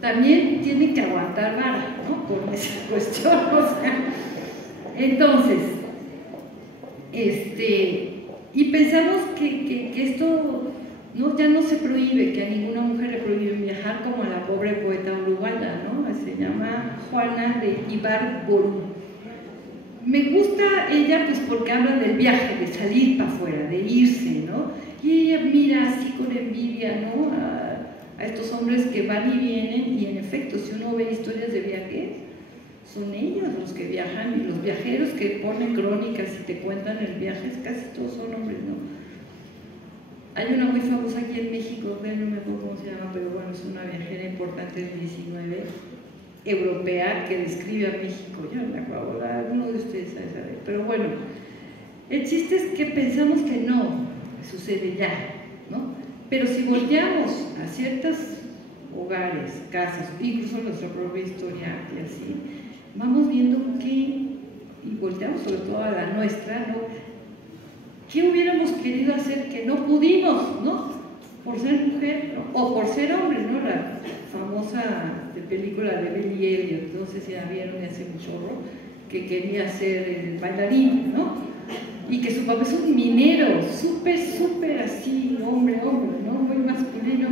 También tienen que aguantar vara, ¿no? Con esa cuestión, o sea. Entonces, y pensamos que esto ya no se prohíbe, que a ninguna mujer le prohíben viajar, como a la pobre poeta uruguaya, ¿no? Se llama Juana de Ibarbourou. Me gusta ella pues porque habla del viaje, de salir para afuera, de irse, ¿no? Y ella mira así con envidia, ¿no? A estos hombres que van y vienen, y en efecto, si uno ve historias de viajes, son ellos los que viajan, y los viajeros que ponen crónicas y te cuentan el viaje, casi todos son hombres, ¿no? Hay una muy famosa aquí en México, no me acuerdo cómo se llama, pero bueno, es una viajera importante del 19, europea, que describe a México. Yo no me acuerdo, alguno de ustedes sabe, pero bueno, el chiste es que pensamos que no sucede ya, ¿no? Pero si volteamos a ciertos hogares, casas, incluso nuestra propia historia y así, vamos viendo que, y volteamos sobre todo a la nuestra, ¿no? ¿Qué hubiéramos querido hacer que no pudimos, ¿no? Por ser mujer, ¿no? O por ser hombre, ¿no? La famosa película de Billy Elliot, no sé si la vieron hace un chorro, que quería ser el bailarín, ¿no? Y que su papá es un minero, súper así, hombre, ¿no? Muy masculino.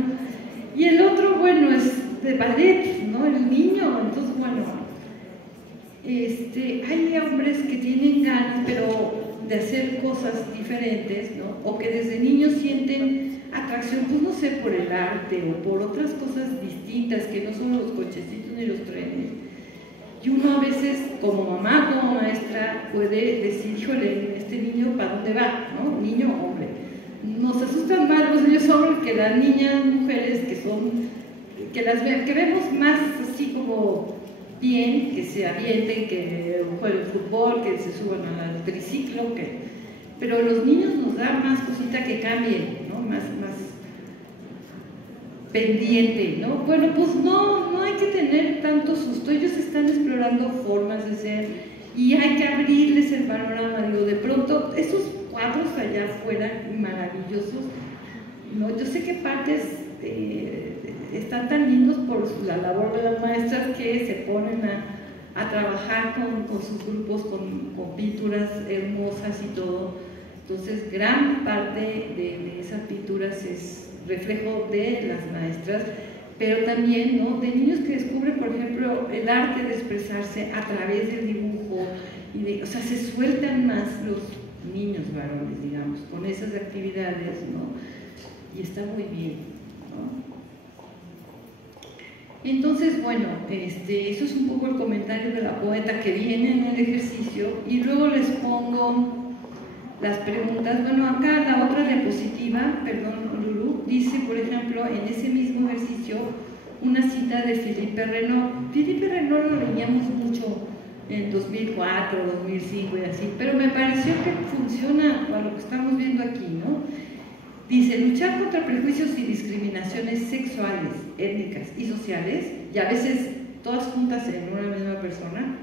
Y el otro, bueno, es de ballet, ¿no? El niño, entonces, bueno, hay hombres que tienen ganas, pero de hacer cosas diferentes, ¿no? O que desde niños sienten atracción, pues no sé, por el arte o por otras cosas distintas que no son los cochecitos ni los trenes. Y uno a veces, como mamá, como maestra, puede decir, híjole, este niño, ¿para dónde va? ¿No? Niño, hombre. Nos asustan más los niños hombres que las niñas, mujeres, que vemos más así como bien, que se avienten, que jueguen fútbol, que se suban al triciclo, pero los niños nos da más cosita que cambien, ¿no? Más pendiente, ¿no? Bueno, pues no hay que tener tanto susto, ellos están explorando formas de ser y hay que abrirles el panorama. Digo, de pronto, esos cuadros allá afuera maravillosos, ¿no? Yo sé que partes están tan lindos por la labor de las maestras que se ponen a trabajar con sus grupos, con pinturas hermosas y todo. Entonces, gran parte de esas pinturas es reflejo de las maestras, pero también, ¿no? De niños que descubren, por ejemplo, el arte de expresarse a través del dibujo, o sea, se sueltan más los niños varones, digamos, con esas actividades, ¿no? Y está muy bien, ¿no? Entonces, bueno, eso es un poco el comentario de la poeta que viene en el ejercicio, y luego les pongo las preguntas. Bueno, acá la otra diapositiva, perdón, Lulu, dice, por ejemplo, en ese mismo ejercicio, una cita de Philippe Renaud. Philippe Renaud lo leíamos mucho en 2004, 2005 y así, pero me pareció que funciona para lo que estamos viendo aquí, ¿no? Dice, luchar contra prejuicios y discriminaciones sexuales, étnicas y sociales, y a veces todas juntas en una misma persona,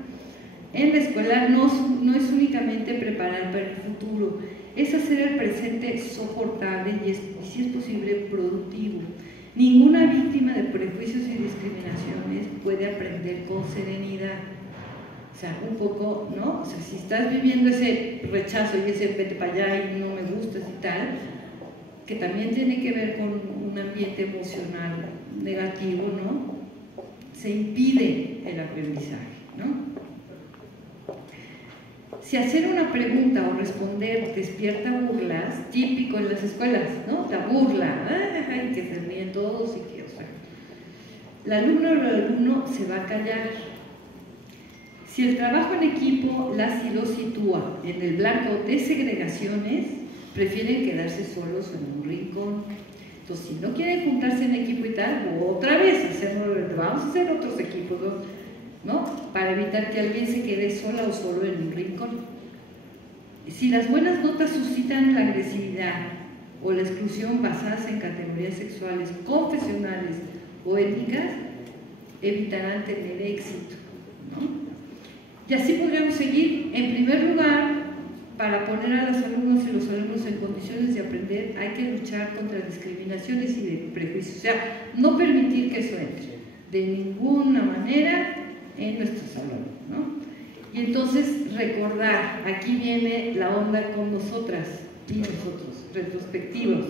en la escuela no es únicamente preparar para el futuro, es hacer el presente soportable y si es posible, productivo. Ninguna víctima de prejuicios y discriminaciones puede aprender con serenidad. O sea, un poco, ¿no? O sea, si estás viviendo ese rechazo y ese vete para allá y no me gustas y tal, que también tiene que ver con un ambiente emocional negativo, ¿no? Se impide el aprendizaje, ¿no? Si hacer una pregunta o responder despierta burlas, típico en las escuelas, ¿no? La burla, ¡ay! Que se ríen todos y que, o sea, la alumna o el alumno se va a callar. Si el trabajo en equipo las y los sitúa en el blanco de segregaciones, prefieren quedarse solos en un rincón. Entonces, si no quieren juntarse en equipo y tal, otra vez vamos a hacer otros equipos, ¿no? Para evitar que alguien se quede sola o solo en un rincón. Si las buenas notas suscitan la agresividad o la exclusión basadas en categorías sexuales, confesionales o étnicas, evitarán tener éxito, ¿no? Y así podríamos seguir. En primer lugar, para poner a los alumnos y los alumnos en condiciones de aprender, hay que luchar contra discriminaciones y de prejuicios, o sea, no permitir que eso entre de ninguna manera en nuestro salón, ¿no? Y entonces recordar, aquí viene la onda con nosotras y nosotros, retrospectivos.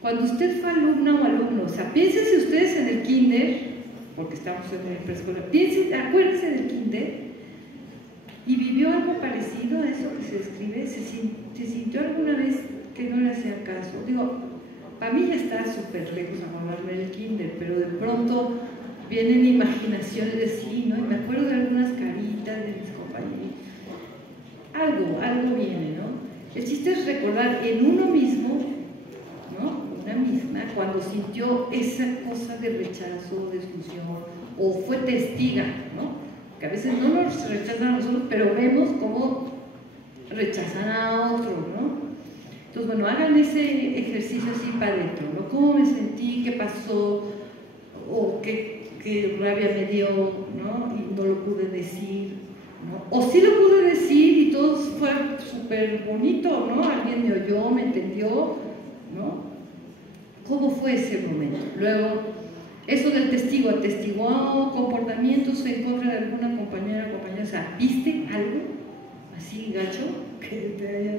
Cuando usted fue alumna o alumno, o sea, piénsense ustedes en el kinder, porque estamos en el preescolar, acuérdense del kinder, y vivió algo parecido a eso que se describe. ¿Se sintió alguna vez que no le hacía caso? Digo, para mí ya está súper lejos acordarme del kinder, pero de pronto vienen imaginaciones de sí, ¿no? Y me acuerdo de algunas caritas de mis compañeros. Algo viene, ¿no? El chiste es recordar en uno mismo, ¿no? Una misma, cuando sintió esa cosa de rechazo, de exclusión, o fue testiga, ¿no? Que a veces no nos rechazan a nosotros, pero vemos cómo rechazan a otro, ¿no? Entonces, bueno, hagan ese ejercicio así para adentro, ¿no? ¿Cómo me sentí? ¿Qué pasó? ¿O qué rabia me dio? ¿No? Y no lo pude decir, ¿no? O sí lo pude decir y todo fue súper bonito, ¿no? Alguien me oyó, me entendió, ¿no? ¿Cómo fue ese momento? Luego, eso del testigo, atestiguó comportamientos en contra de alguna compañera o compañero, o sea, ¿viste algo así gacho que te haya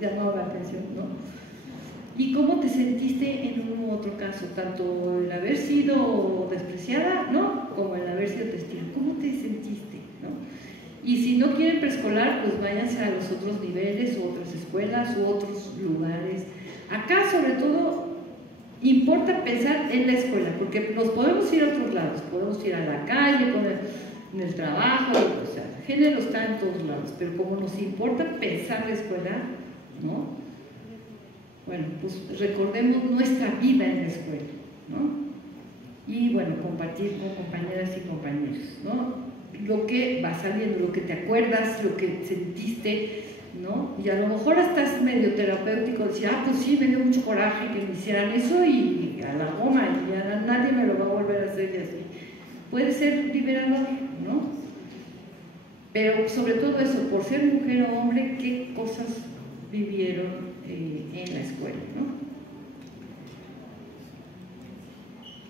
llamado la atención, no? ¿Y cómo te sentiste en uno u otro caso? Tanto el haber sido despreciada, ¿no? Como el haber sido testigo. ¿Cómo te sentiste, no? Y si no quieren preescolar, pues váyanse a los otros niveles, u otras escuelas, u otros lugares. Acá, sobre todo, importa pensar en la escuela, porque nos podemos ir a otros lados, podemos ir a la calle, en el trabajo, o sea, el género está en todos lados, pero como nos importa pensar la escuela, ¿no? Bueno, pues recordemos nuestra vida en la escuela, ¿no? Y bueno, compartir con compañeras y compañeros, ¿no? Lo que va saliendo, lo que te acuerdas, lo que sentiste, ¿no? Y a lo mejor hasta es medio terapéutico decir, pues sí, me dio mucho coraje que me hicieran eso y a la goma, y ya nadie me lo va a volver a hacer y así. Puede ser liberador, ¿no? Pero sobre todo eso, por ser mujer o hombre, ¿qué cosas vivieron en la escuela, ¿no?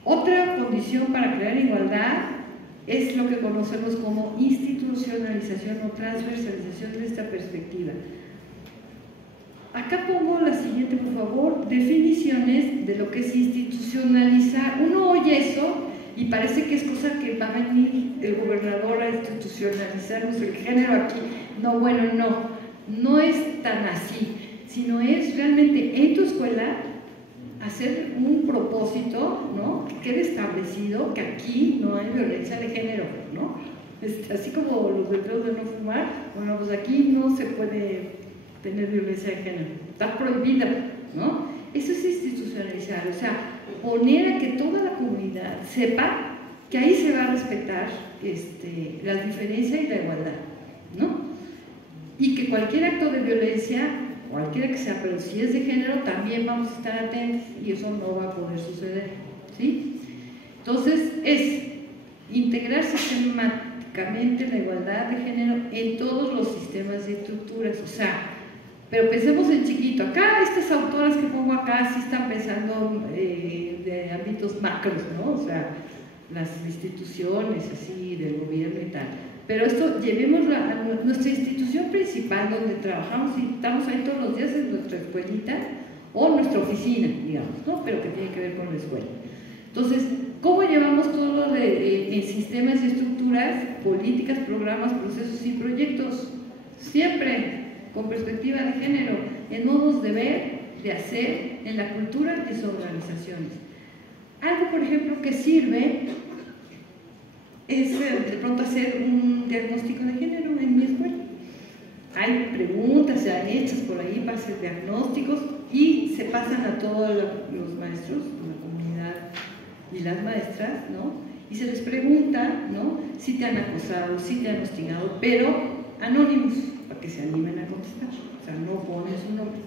Otra condición para crear igualdad es lo que conocemos como institucionalización o transversalización de esta perspectiva. Acá pongo la siguiente, por favor, definiciones de lo que es institucionalizar. Uno oye eso y parece que es cosa que va a venir el gobernador a institucionalizarnos el género aquí. No, bueno, no es tan así, sino es realmente en tu escuela hacer un propósito, ¿no? Que quede establecido que aquí no hay violencia de género, ¿no? Así como los letreros de no fumar, bueno, pues aquí no se puede tener violencia de género, está prohibida, ¿no? Eso es institucionalizar, o sea, poner a que toda la comunidad sepa que ahí se va a respetar la diferencia y la igualdad, ¿no? Y que cualquier acto de violencia, cualquiera que sea, pero si es de género, también vamos a estar atentos y eso no va a poder suceder, ¿sí? Entonces, es integrar sistemáticamente la igualdad de género en todos los sistemas y estructuras, o sea, pero pensemos en chiquito. Acá estas autoras que pongo acá sí están pensando de ámbitos macros, ¿no? O sea, las instituciones así del gobierno y tal. Pero esto llevémoslo a nuestra institución principal donde trabajamos y estamos ahí todos los días, en nuestra escuelita o nuestra oficina, digamos, ¿no? Pero que tiene que ver con la escuela. Entonces, ¿cómo llevamos todo lo en sistemas y estructuras, políticas, programas, procesos y proyectos? Siempre con perspectiva de género, en modos de ver, de hacer, en la cultura y sus organizaciones. Algo, por ejemplo, que sirve es de pronto hacer un diagnóstico de género en mi escuela. Hay preguntas ya hechas por ahí para hacer diagnósticos y se pasan a todos los maestros, la comunidad y las maestras, ¿no? Y se les pregunta, ¿no?, si te han acosado, si te han hostigado, pero anónimos, para que se animen a contestar. O sea, no ponen su nombre,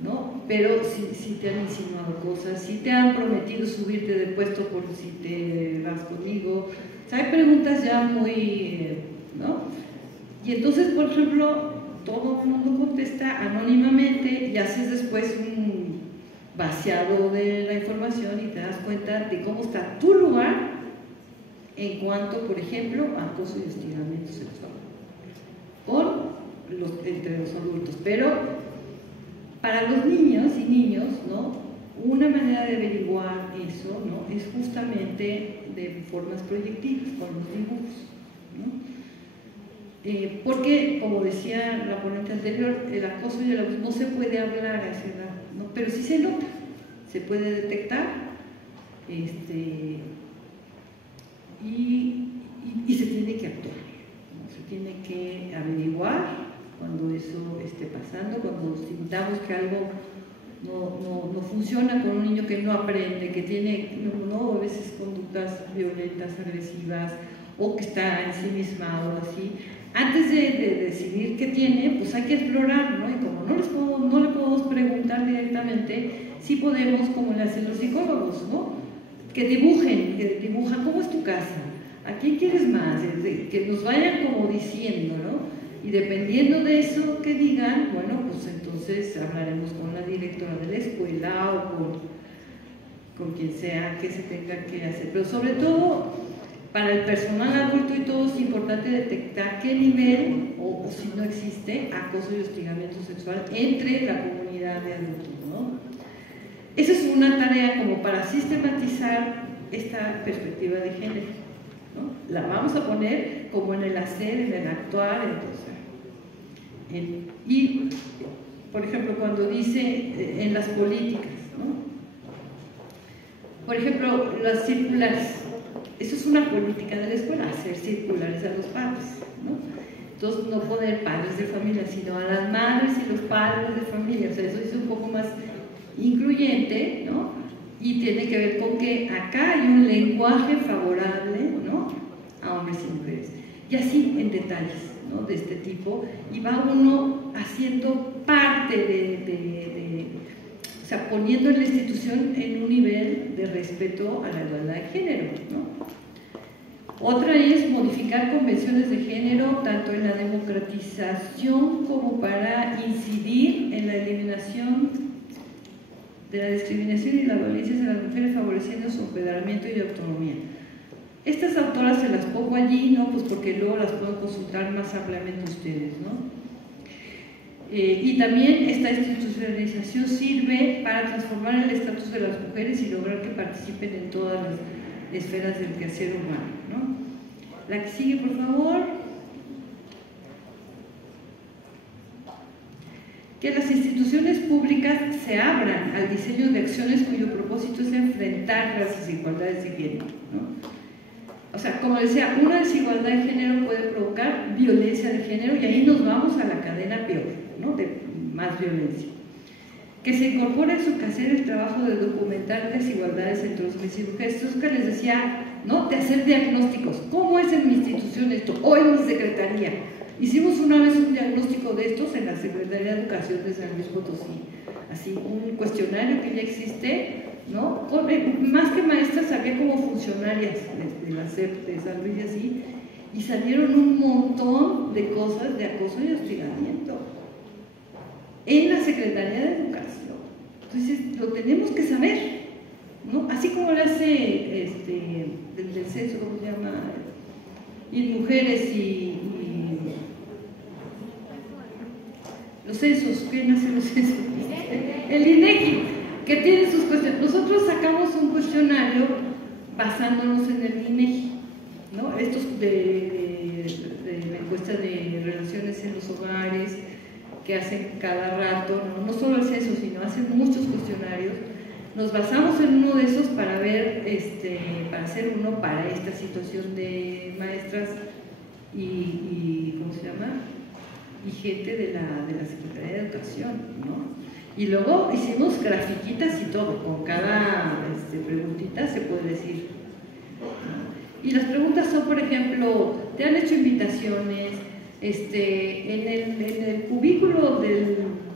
¿no? Pero si te han insinuado cosas, si te han prometido subirte de puesto por si te vas conmigo. O sea, hay preguntas ya muy, ¿no? Y entonces, por ejemplo, todo el mundo contesta anónimamente y haces después un vaciado de la información y te das cuenta de cómo está tu lugar en cuanto, por ejemplo, a acoso y hostigamiento sexual entre los adultos. Pero para los niños y niños, ¿no?, una manera de averiguar eso, ¿no?, es justamente de formas proyectivas, con los dibujos, ¿no? Porque, como decía la ponente anterior, el acoso y el abuso no se puede hablar a esa edad, ¿no?, pero sí se nota, se puede detectar, y se tiene que actuar, ¿no? Se tiene que averiguar cuando eso esté pasando, cuando sintamos que algo no funciona con un niño que no aprende, que tiene, ¿no?, a veces conductas violentas, agresivas, o que está ensimismado, así. Antes de decidir qué tiene, pues hay que explorar, ¿no? Y como no le podemos preguntar directamente, sí podemos, como le hacen los psicólogos, ¿no?, que dibujan cómo es tu casa, a quién quieres más, que nos vayan como diciendo, ¿no? Y dependiendo de eso que digan, bueno, pues entonces hablaremos con la directora de la escuela o con quien sea que se tenga que hacer. Pero sobre todo, para el personal adulto y todo, es importante detectar qué nivel, o si no existe, acoso y hostigamiento sexual entre la comunidad de adultos, ¿no? Esa es una tarea como para sistematizar esta perspectiva de género, ¿no? La vamos a poner como en el hacer, en el actuar, entonces. Y, por ejemplo, cuando dice en las políticas, ¿no?, por ejemplo, las circulares, eso es una política de la escuela, hacer circulares a los padres, ¿no? Entonces, no poner padres de familia, sino a las madres y los padres de familia. O sea, eso es un poco más incluyente, ¿no? Y tiene que ver con que acá hay un lenguaje favorable, ¿no?, a hombres y mujeres. Y así en detalles, ¿no?, de este tipo, y va uno haciendo parte o sea, poniendo la institución en un nivel de respeto a la igualdad de género, ¿no? Otra es modificar convenciones de género, tanto en la democratización como para incidir en la eliminación de la discriminación y la violencia hacia las mujeres, favoreciendo su empoderamiento y autonomía. Estas autoras se las pongo allí, ¿no?, pues porque luego las pueden consultar más ampliamente ustedes, ¿no? Y también esta institucionalización sirve para transformar el estatus de las mujeres y lograr que participen en todas las esferas del quehacer humano, ¿no? La que sigue, por favor. Que las instituciones públicas se abran al diseño de acciones cuyo propósito es enfrentar las desigualdades de género, ¿no? O sea, como decía, una desigualdad de género puede provocar violencia de género y ahí nos vamos a la cadena peor, ¿no?, de más violencia. Que se incorpore en su quehacer el trabajo de documentar desigualdades entre los hombres y mujeres. Esto es que les decía, ¿no?, de hacer diagnósticos. ¿Cómo es en mi institución esto? O en mi secretaría. Hicimos una vez un diagnóstico de estos en la Secretaría de Educación de San Luis Potosí. Así, un cuestionario que ya existe, ¿no? Más que maestras, había como funcionarias de la SEP de San Luis y así, y salieron un montón de cosas de acoso y hostigamiento en la Secretaría de Educación. Entonces, lo tenemos que saber, ¿no? Así como lo hace del censo, ¿cómo se llama? Y mujeres y los censos, ¿quién hace los censos? El INEGI, que tiene sus cuestiones. Nosotros sacamos un cuestionario basándonos en el INEGI, ¿no? Estos de la encuesta de relaciones en los hogares que hacen cada rato, no solo el censo, sino hacen muchos cuestionarios. Nos basamos en uno de esos para ver, para hacer uno para esta situación de maestras y ¿cómo se llama?, y gente de la Secretaría de Educación, ¿no? Y luego hicimos grafiquitas y todo, con cada preguntita se puede decir. Y las preguntas son, por ejemplo, ¿te han hecho invitaciones? En el cubículo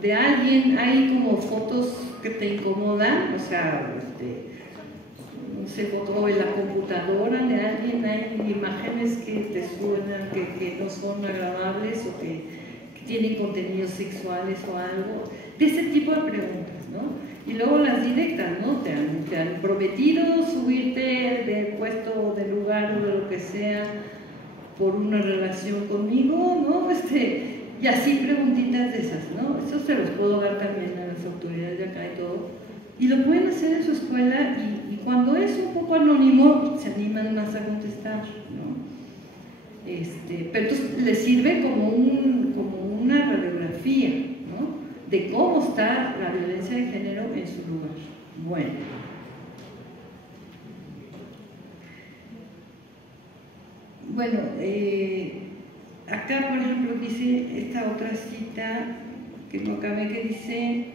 de alguien hay como fotos que te incomodan, o sea, no sé, foto en la computadora de alguien, hay imágenes que te suenan, que no son agradables o que tienen contenidos sexuales o algo, de ese tipo de preguntas, ¿no? Y luego las directas, ¿no? Te han prometido subirte de puesto, de lugar o de lo que sea por una relación conmigo, ¿no? Y así preguntitas de esas, ¿no? Eso se los puedo dar también a las autoridades de acá y todo. Y lo pueden hacer en su escuela y cuando es un poco anónimo se animan más a contestar, ¿no? Pero entonces les sirve como una radiografía, ¿no? De cómo está la violencia de género en su lugar. Bueno, acá por ejemplo dice esta otra cita que no acabé, que dice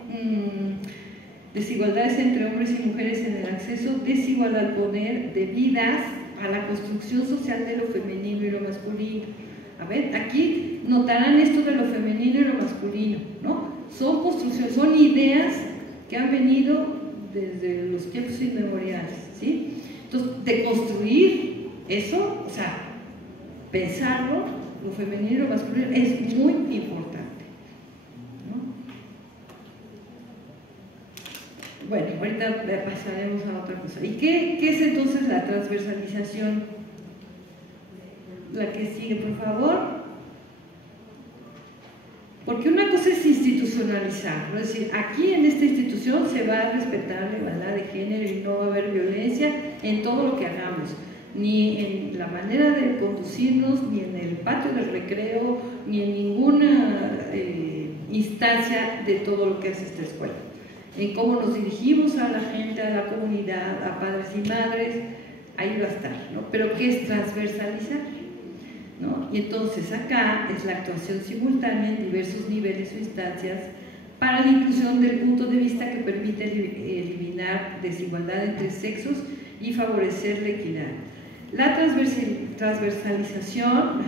desigualdades entre hombres y mujeres en el acceso, desigualdad al poder debidas a la construcción social de lo femenino y lo masculino. A ver, aquí notarán esto de lo femenino y lo masculino, ¿no? Son construcciones, son ideas que han venido desde los tiempos inmemoriales, ¿sí? Entonces, de construir eso, o sea, pensarlo, lo femenino y lo masculino, es muy importante, ¿no? Bueno, ahorita pasaremos a otra cosa. ¿Y qué es entonces la transversalización? La que sigue, por favor. Porque una cosa es institucionalizar, ¿no? Es decir, aquí en esta institución se va a respetar la igualdad de género y no va a haber violencia en todo lo que hagamos, ni en la manera de conducirnos, ni en el patio del recreo, ni en ninguna instancia de todo lo que hace esta escuela. En cómo nos dirigimos a la gente, a la comunidad, a padres y madres, ahí va a estar, ¿no? Pero ¿qué es transversalizar? ¿No? Y entonces acá es la actuación simultánea en diversos niveles o instancias para la inclusión del punto de vista que permite eliminar desigualdad entre sexos y favorecer la equidad. La transversalización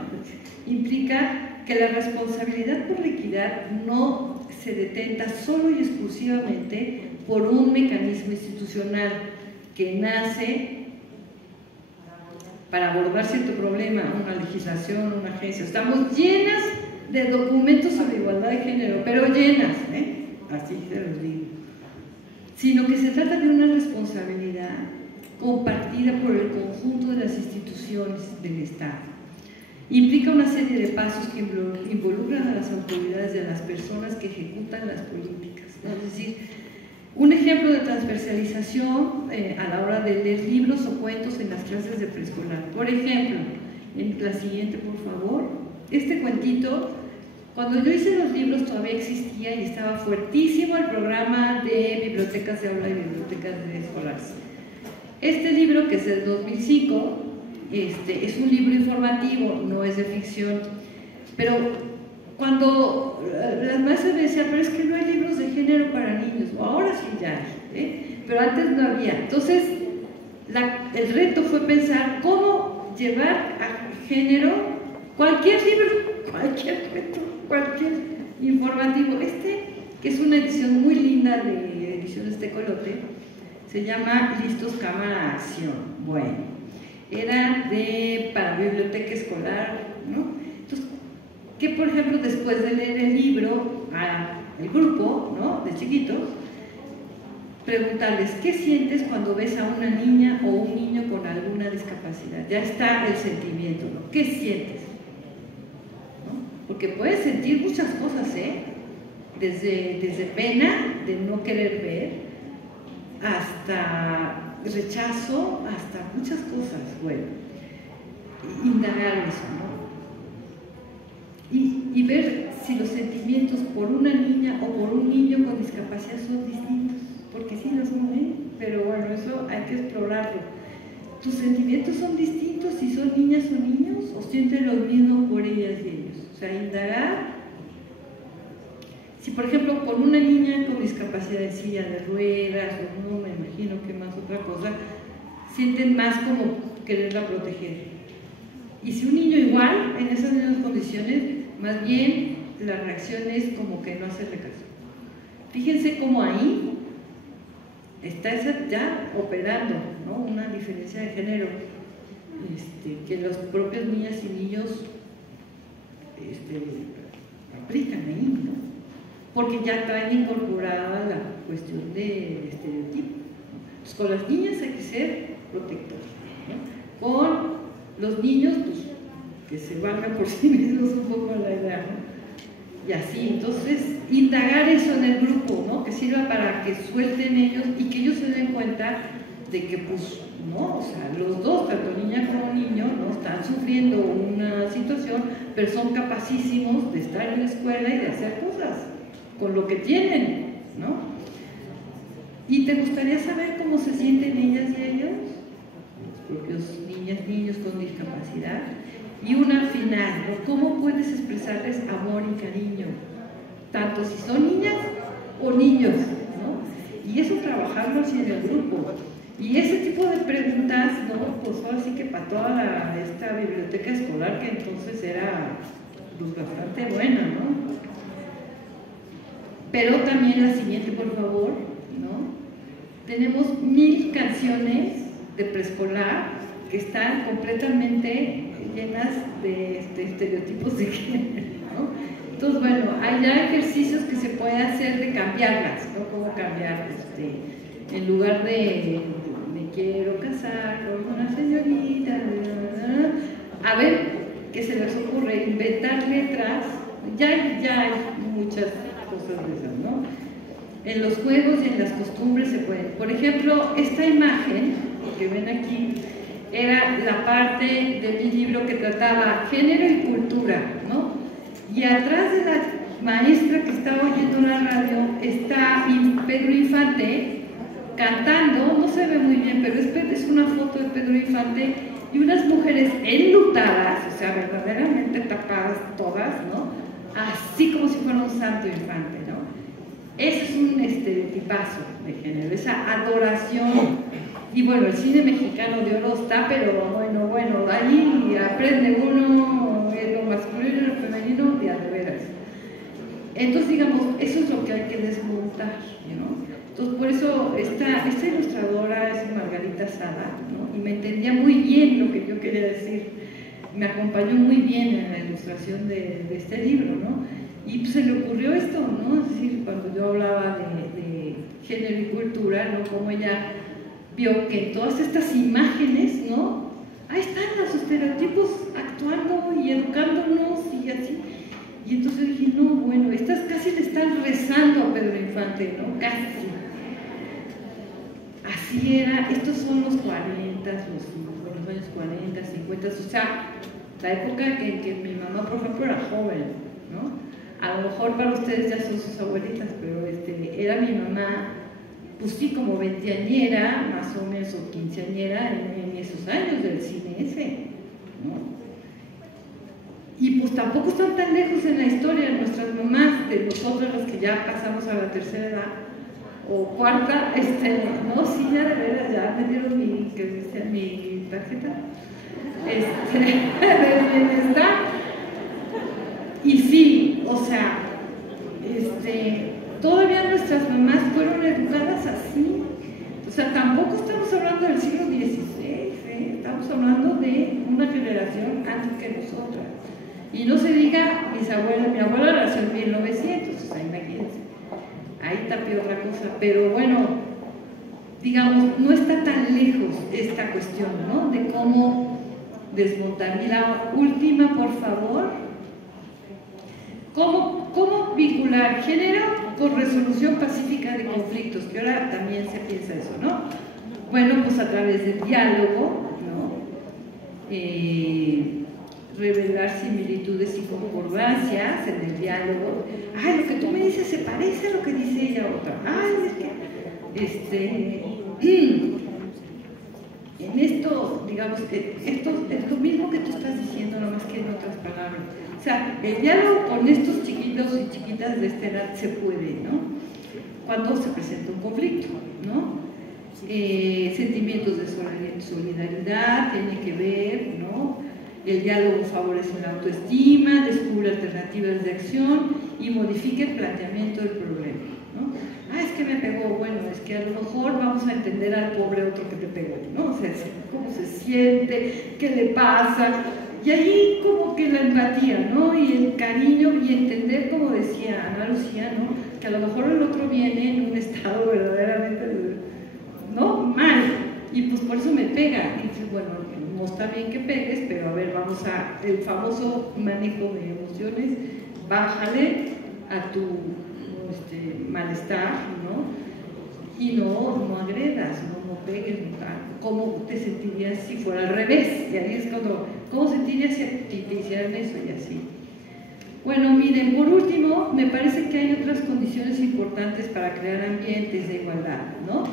implica que la responsabilidad por la equidad no se detenta solo y exclusivamente por un mecanismo institucional que nace para abordar cierto problema, una legislación, una agencia. Estamos llenas de documentos sobre igualdad de género, pero llenas, así se los digo. Sino que se trata de una responsabilidad compartida por el conjunto de las instituciones del Estado. Implica una serie de pasos que involucran a las autoridades y a las personas que ejecutan las políticas, ¿no? Es decir, un ejemplo de transversalización a la hora de leer libros o cuentos en las clases de preescolar. Por ejemplo, en la siguiente, por favor, este cuentito, cuando yo hice los libros todavía existía y estaba fuertísimo el programa de bibliotecas de aula y bibliotecas de escolares. Este libro, que es del 2005, es un libro informativo, no es de ficción, pero cuando las maestras me decían, pero es que no hay libros de género para niños, ahora sí ya hay, pero antes no había. Entonces, el reto fue pensar cómo llevar a género cualquier libro, cualquier cuento, cualquier informativo. Que es una edición muy linda de Ediciones Tecolote, se llama Listos, Cámara, Acción. Bueno, era para biblioteca escolar, ¿no? Entonces, que por ejemplo después de leer el libro al grupo, ¿no?, de chiquitos, preguntarles ¿qué sientes cuando ves a una niña o un niño con alguna discapacidad? Ya está el sentimiento, ¿no? ¿Qué sientes? ¿No? Porque puedes sentir muchas cosas, desde pena de no querer ver hasta rechazo, hasta muchas cosas. Bueno, indagar eso, ¿no? Y ver si los sentimientos por una niña o por un niño con discapacidad son distintos, porque sí lo son, pero bueno, eso hay que explorarlo. ¿Tus sentimientos son distintos si son niñas o niños, o sienten lo mismo por ellas y ellos? O sea, indagar Si por ejemplo con una niña con discapacidad en silla de ruedas, o no me imagino que más otra cosa, sienten más como quererla proteger. Y si un niño igual, en esas mismas condiciones, más bien la reacción es como que no hacerle caso. Fíjense cómo ahí está ya operando, ¿no?, una diferencia de género que los propios niñas y niños aplican ahí, ¿no? Porque ya traen incorporada la cuestión del estereotipo, ¿no? Pues con las niñas hay que ser protectores, ¿no? Con los niños, pues que se valgan por sí mismos un poco la idea, ¿no? Y así, entonces, indagar eso en el grupo, ¿no?, que sirva para que suelten ellos y que ellos se den cuenta de que, pues, no, o sea, los dos, tanto niña como niño, ¿no?, están sufriendo una situación, pero son capacísimos de estar en la escuela y de hacer cosas con lo que tienen, ¿no? ¿Y te gustaría saber cómo se sienten ellas y ellos? Los propios niñas, niños con discapacidad. Y una final, ¿no?, ¿cómo puedes expresarles amor y cariño? Tanto si son niñas o niños, ¿no? Y eso trabajarlo así en el grupo. Y ese tipo de preguntas, ¿no?, pues ahora sí que para toda esta biblioteca escolar, que entonces era pues bastante buena, ¿no? Pero también la siguiente, por favor, ¿no? Tenemos 1000 canciones de preescolar que están completamente llenas de estereotipos de género, ¿no? Entonces, bueno, hay ya ejercicios que se puede hacer de cambiarlas, ¿no? Cómo cambiar, en lugar de me quiero casar con una señorita, a ver qué se les ocurre, inventar letras, ya hay muchas cosas de esas, ¿no? En los juegos y en las costumbres se pueden. Por ejemplo, esta imagen que ven aquí era la parte de mi libro que trataba género y cultura, ¿no? Y atrás de la maestra que estaba oyendo la radio está Pedro Infante cantando, no se ve muy bien, pero es una foto de Pedro Infante y unas mujeres enlutadas, o sea, verdaderamente tapadas todas, ¿no? Así como si fuera un santo infante, ¿no? Ese es un estereotipazo de género, esa adoración. Y bueno, el cine mexicano de oro está, pero bueno, ahí aprende uno lo masculino y lo femenino de a de veras. Entonces, digamos, eso es lo que hay que desmontar, ¿no? Entonces, por eso esta ilustradora es Margarita Sada, ¿no? Y me entendía muy bien lo que yo quería decir, me acompañó muy bien en la ilustración de este libro, ¿no? Y pues se le ocurrió esto, ¿no? Es decir, cuando yo hablaba de género y cultura, ¿no?, como ella vio que en todas estas imágenes, ¿no?, ahí están los estereotipos actuando y educándonos y así. Y entonces dije, no, bueno, estas casi le están rezando a Pedro Infante, ¿no? Casi. Así era, estos son los 40, los años 40, 50, o sea, la época en que mi mamá, por ejemplo, era joven, ¿no? A lo mejor para ustedes ya son sus abuelitas, pero era mi mamá, pues sí, como veinteañera, más o menos, o quinceañera en esos años del cine ese, ¿no? Y pues tampoco están tan lejos en la historia nuestras mamás, de nosotras las que ya pasamos a la tercera edad, o cuarta, no, sí, ya de veras, ya me dieron mi tarjeta, de bienestar. Y sí, o sea, todavía nuestras mamás fueron educadas así. O sea, tampoco estamos hablando del siglo XVI, estamos hablando de una generación antes que nosotras. Y no se diga mi abuela nació en 1900, o sea, imagínense, ahí tapió otra cosa, pero bueno, digamos, no está tan lejos esta cuestión, ¿no?, de cómo desmontar. Y la última, por favor. ¿Cómo vincular género con resolución pacífica de conflictos? Que ahora también se piensa eso, ¿no? Bueno, pues a través del diálogo, ¿no? Revelar similitudes y concordancias en el diálogo. Ay, lo que tú me dices se parece a lo que dice ella otra. Ay, es que en esto esto, digamos, esto es lo mismo que tú estás diciendo, nada más que en otras palabras. O sea, el diálogo con estos chiquitos y chiquitas de esta edad se puede, ¿no? Cuando se presenta un conflicto, ¿no? Sentimientos de solidaridad, tiene que ver, ¿no? El diálogo favorece la autoestima, descubre alternativas de acción y modifica el planteamiento del problema, ¿no? Ah, es que me pegó, bueno, es que a lo mejor vamos a entender al pobre otro que te pegó, ¿no? O sea, cómo se siente, qué le pasa, y ahí como que la empatía, ¿no? Y el cariño y entender, como decía Ana Lucía, ¿no? Que a lo mejor el otro viene en un estado verdaderamente, ¿no? Mal, y pues por eso me pega, y dices, bueno, no está bien que pegues, pero a ver, vamos a, el famoso manejo de emociones, bájale a tu malestar, ¿no? Y no agredas, no pegues, ¿cómo te sentirías si fuera al revés? Y ahí es cuando, ¿cómo sentirías si te hicieran eso y así? Bueno, miren, por último, me parece que hay otras condiciones importantes para crear ambientes de igualdad, ¿no?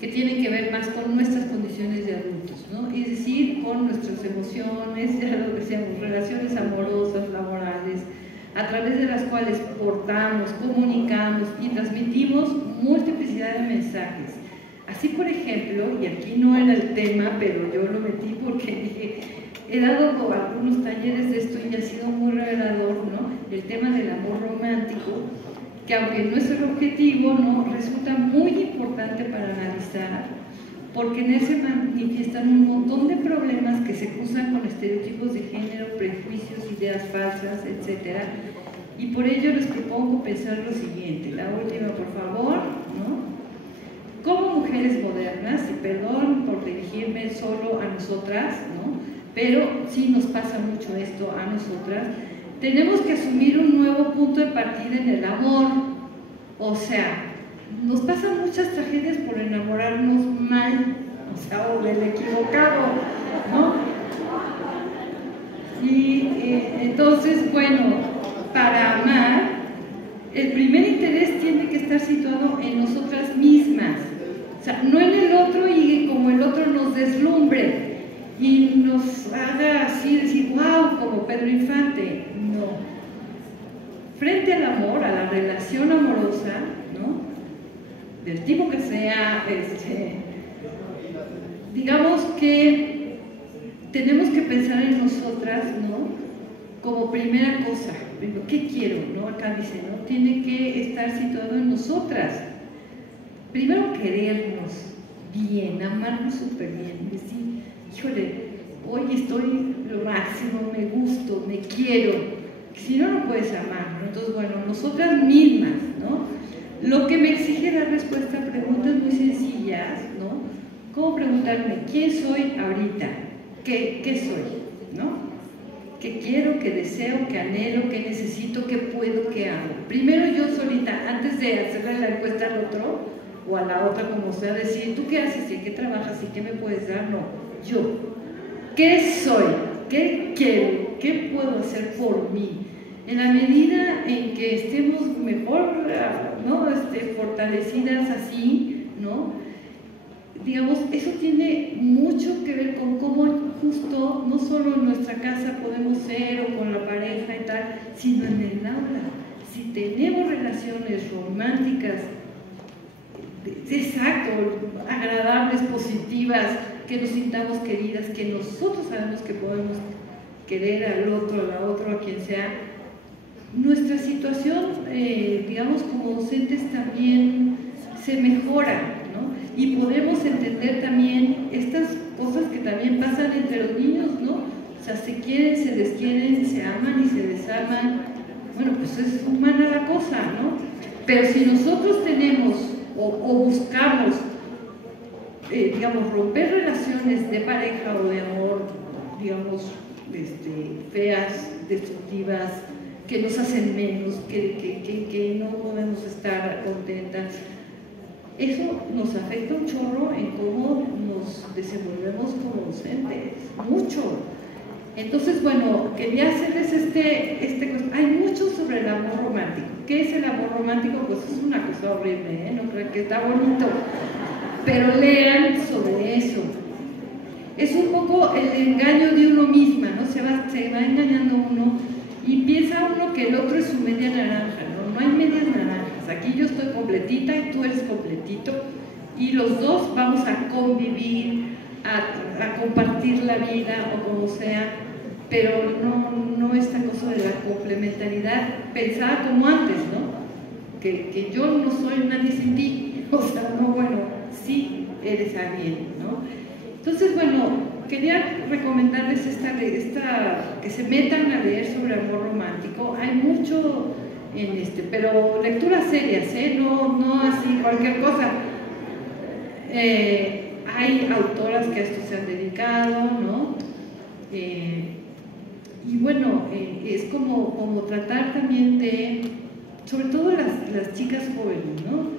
Que tienen que ver más con nuestras condiciones de adultos, ¿no? Es decir, con nuestras emociones, ya lo decíamos, relaciones amorosas, laborales, a través de las cuales portamos, comunicamos y transmitimos multiplicidad de mensajes. Así, por ejemplo, y aquí no era el tema, pero yo lo metí porque dije, he dado algunos talleres de esto y ha sido muy revelador, ¿no? El tema del amor romántico, que aunque no es el objetivo, ¿no? Resulta muy importante para analizar, porque en él se manifiestan un montón de problemas que se cruzan con estereotipos de género, prejuicios, ideas falsas, etc. Y por ello les propongo pensar lo siguiente, la última por favor, ¿no? Como mujeres modernas, y perdón por dirigirme solo a nosotras, ¿no? Pero sí nos pasa mucho esto a nosotras, tenemos que asumir un nuevo punto de partida en el amor. O sea, nos pasan muchas tragedias por enamorarnos mal, o sea, o del equivocado, ¿no? Y entonces, bueno, para amar, el primer interés tiene que estar situado en nosotras mismas, o sea, no en el otro y como el otro nos deslumbre y nos haga así, decir, wow, como Pedro Infante. No. Frente al amor, a la relación amorosa, ¿no? Del tipo que sea, digamos que tenemos que pensar en nosotras, ¿no? Como primera cosa, ¿qué quiero? ¿No? Acá dice, ¿no? Tiene que estar situado en nosotras. Primero querernos bien, amarnos súper bien, decir, híjole, hoy estoy lo máximo, me gusto, me quiero. Si no, no puedes amar, ¿no? Entonces, bueno, nosotras mismas, ¿no? Lo que me exige dar respuesta a preguntas muy sencillas, ¿no? ¿Cómo preguntarme quién soy ahorita? ¿Qué soy? ¿No? ¿Qué quiero, qué deseo, qué anhelo, qué necesito, qué puedo, qué hago? Primero yo solita, antes de hacerle la encuesta al otro, o a la otra, como sea, decir, ¿tú qué haces? ¿En qué trabajas? ¿Y qué me puedes dar? No, yo. ¿Qué soy? ¿Qué quiero? ¿Qué puedo hacer por mí? En la medida en que estemos mejor, ¿no? Fortalecidas así, ¿no? Digamos, eso tiene mucho que ver con cómo justo, no solo en nuestra casa podemos ser o con la pareja y tal, sino en el aula. Si tenemos relaciones románticas, exacto, agradables, positivas, que nos sintamos queridas, que nosotros sabemos que podemos querer al otro, a la otra, a quien sea, nuestra situación, digamos, como docentes también se mejora, ¿no? Y podemos entender también estas cosas que también pasan entre los niños, ¿no? O sea, se quieren, se desquieren, se aman y se desaman. Bueno, pues es humana la cosa, ¿no? Pero si nosotros tenemos o buscamos, digamos, romper relaciones de pareja o de amor, digamos, feas, destructivas, que nos hacen menos, que no podemos estar contentas, eso nos afecta un chorro en cómo nos desenvolvemos como docentes, mucho. Entonces, bueno, quería hacerles hay mucho sobre el amor romántico. ¿Qué es el amor romántico? Pues es una cosa horrible, ¿eh? No creo que está bonito. pero lean sobre eso. Es un poco el engaño de uno misma, ¿no? Se va engañando uno y piensa uno que el otro es su media naranja, ¿no? No hay medias naranjas. Aquí yo estoy completita y tú eres completito y los dos vamos a convivir, a compartir la vida o como sea, pero no esta cosa de la complementariedad pensada como antes, ¿no? Que yo no soy nadie sin ti, o sea, no, bueno, sí eres alguien, ¿no? Entonces, bueno, quería recomendarles que se metan a leer sobre amor romántico. Hay mucho en pero lecturas serias, no así cualquier cosa. Hay autoras que a esto se han dedicado, ¿no? Y bueno, es como tratar también de, sobre todo las chicas jóvenes, ¿no?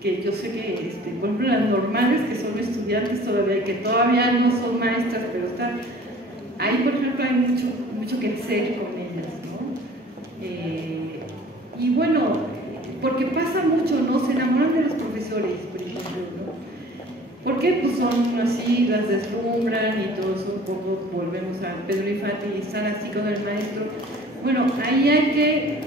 Que yo sé que, por ejemplo, las normales, que son estudiantes todavía, y que todavía no son maestras, pero están, ahí, por ejemplo, hay mucho que hacer con ellas, ¿no? Y bueno, porque pasa mucho, ¿no? Se enamoran de los profesores, por ejemplo, ¿no? Porque pues son así, las deslumbran y todo eso, un poco volvemos a Pedro Infante y están así con el maestro. Bueno, ahí hay que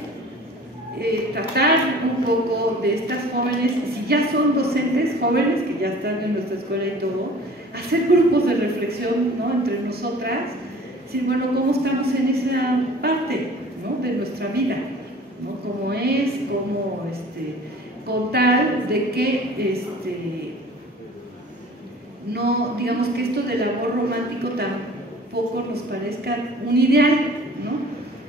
tratar un poco de estas jóvenes, si ya son docentes jóvenes, que ya están en nuestra escuela y todo, hacer grupos de reflexión, ¿no? Entre nosotras, decir, bueno, ¿cómo estamos en esa parte, ¿no? De nuestra vida, ¿no? ¿Cómo es? ¿Cómo, con tal de que, no, digamos que esto del amor romántico tampoco nos parezca un ideal, ¿no?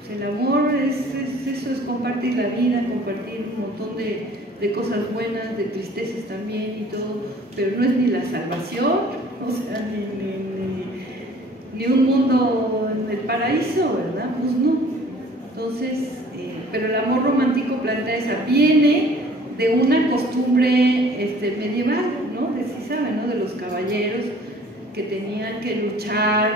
El amor eso, es compartir la vida, compartir un montón de cosas buenas, de tristezas también y todo, pero no es ni la salvación, o sea, ni un mundo en el paraíso, ¿verdad? Pues no. Entonces, pero el amor romántico plantea esa, viene de una costumbre medieval, ¿no? Si saben, ¿no? De los caballeros que tenían que luchar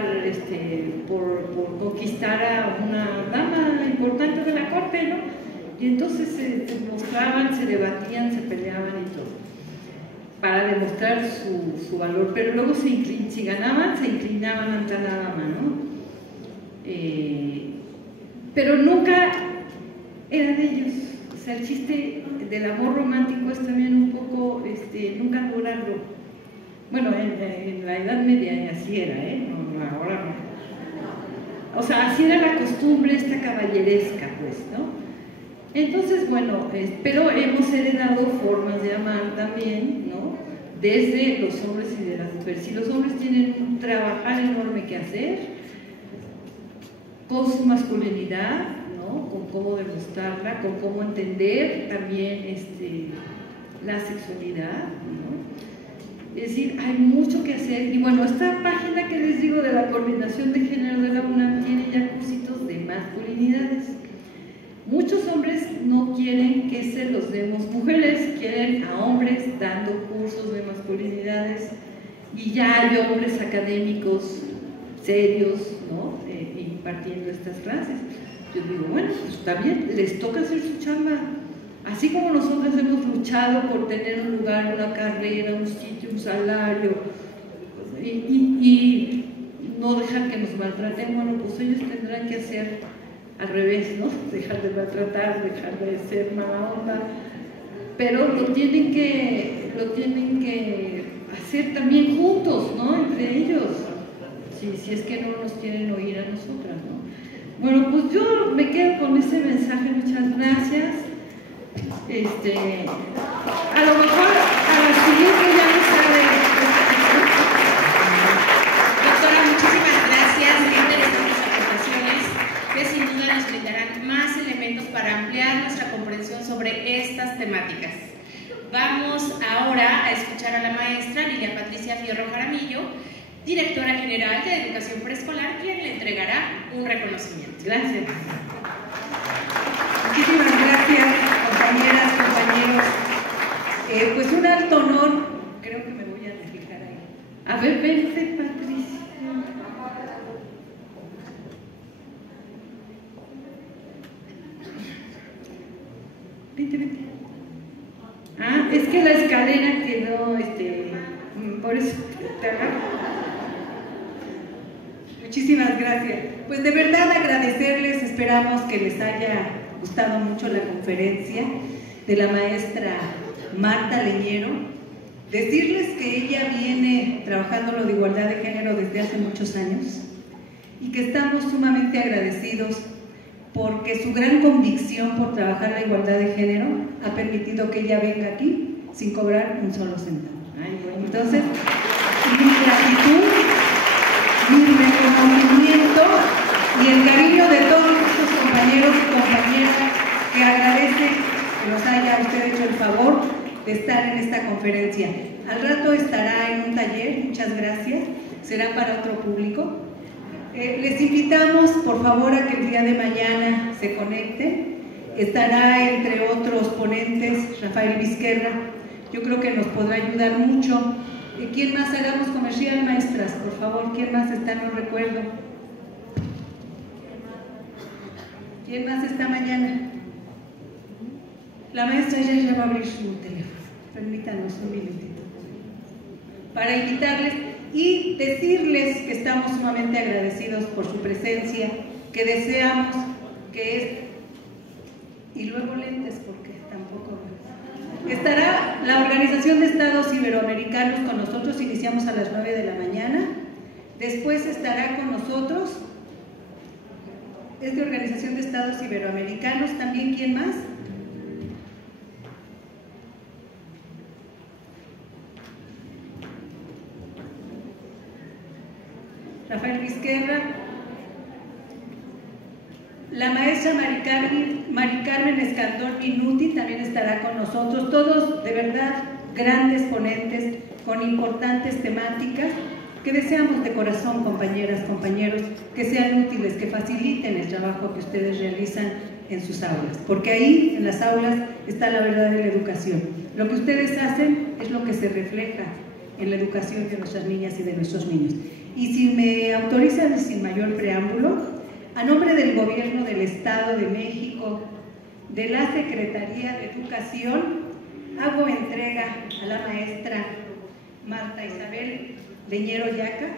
por conquistar a una dama importante de la corte, ¿no? Y entonces se mostraban, se debatían, se peleaban y todo, para demostrar su valor, pero luego si ganaban, se inclinaban ante la dama, ¿no? Pero nunca era de ellos. O sea, el chiste del amor romántico es también un poco, nunca lograrlo. Bueno, en la Edad Media así era, no, ahora no. O sea, así era la costumbre esta caballeresca, pues, ¿no? Entonces, bueno, pero hemos heredado formas de amar también, ¿no? Desde los hombres y de las mujeres. Si los hombres tienen un trabajar enorme que hacer con su masculinidad, ¿no? Con cómo demostrarla, con cómo entender también la sexualidad, ¿no? Es decir, hay mucho que hacer. Y bueno, esta página que les digo de la Coordinación de Género de la UNAM tiene ya cursitos de masculinidades. Muchos hombres no quieren que se los demos mujeres, quieren a hombres dando cursos de masculinidades, y ya hay hombres académicos serios, ¿no? Impartiendo estas clases. Yo digo, bueno, pues está bien, les toca hacer su chamba. Así como nosotros hemos luchado por tener un lugar, una carrera, un sitio, un salario, y no dejar que nos maltraten, bueno, pues ellos tendrán que hacer al revés, ¿no? Dejar de maltratar, dejar de ser mala onda, pero lo tienen que hacer también juntos, ¿no? Entre ellos, si es que no nos quieren oír a nosotras, ¿no? Bueno, pues yo me quedo con ese mensaje, muchas gracias. A lo mejor a la siguiente ya no sabe. Doctora, muchísimas gracias, qué interesantes aportaciones que sin duda nos brindarán más elementos para ampliar nuestra comprensión sobre estas temáticas. Vamos ahora a escuchar a la maestra Lilia Patricia Fierro Jaramillo, directora general de Educación Preescolar, quien le entregará un reconocimiento. Gracias. Muchísimas gracias, compañeras, compañeros. Pues un alto honor, creo que me voy a fijar ahí. A ver, vente, Patricia. Vente. Ah, es que la escalera quedó, por eso te agarro. Muchísimas gracias. Pues de verdad agradecerles, esperamos que les haya gustado mucho la conferencia de la maestra Marta Leñero. Decirles que ella viene trabajando lo de igualdad de género desde hace muchos años y que estamos sumamente agradecidos porque su gran convicción por trabajar la igualdad de género ha permitido que ella venga aquí sin cobrar un solo centavo. Entonces, mi gratitud, mi reconocimiento y el cariño de todos nuestros compañeros y compañeras que agradecen que nos haya usted hecho el favor de estar en esta conferencia. Al rato estará en un taller, muchas gracias, será para otro público. Les invitamos, por favor, a que el día de mañana se conecten. Estará, entre otros ponentes, Rafael Vizquerra. Yo creo que nos podrá ayudar mucho. ¿Quién más? Hagamos comercial, maestras, por favor. ¿Quién más está? No recuerdo. ¿Quién más está mañana? La maestra ya va a abrir su teléfono. Permítanos un minutito. Para invitarles y decirles que estamos sumamente agradecidos por su presencia, que deseamos que y luego lentes porque tampoco. Estará la Organización de Estados Iberoamericanos con nosotros, iniciamos a las 9 de la mañana. Después estará con nosotros, es de Organización de Estados Iberoamericanos, también, ¿quién más? Rafael Vizquerra, la maestra Mari Carmen Escandón Minuti también estará con nosotros, todos de verdad grandes ponentes con importantes temáticas que deseamos de corazón, compañeras, compañeros, que sean útiles, que faciliten el trabajo que ustedes realizan en sus aulas, porque ahí en las aulas está la verdadera educación. Lo que ustedes hacen es lo que se refleja en la educación de nuestras niñas y de nuestros niños. Y si me autorizan, sin mayor preámbulo, a nombre del Gobierno del Estado de México, de la Secretaría de Educación, hago entrega a la maestra Marta Isabel Leñero Yaca,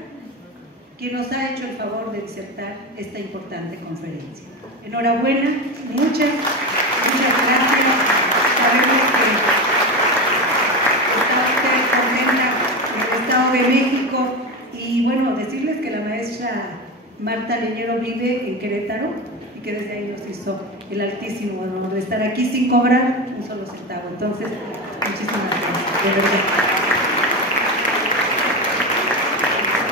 quien nos ha hecho el favor de disertar esta importante conferencia. Enhorabuena, muchas gracias. Sabemos que está usted contenta en el Estado de México. Y bueno, decirles que la maestra Marta Leñero vive en Querétaro y que desde ahí nos hizo el altísimo honor de estar aquí sin cobrar un solo centavo. Entonces, muchísimas gracias, de verdad.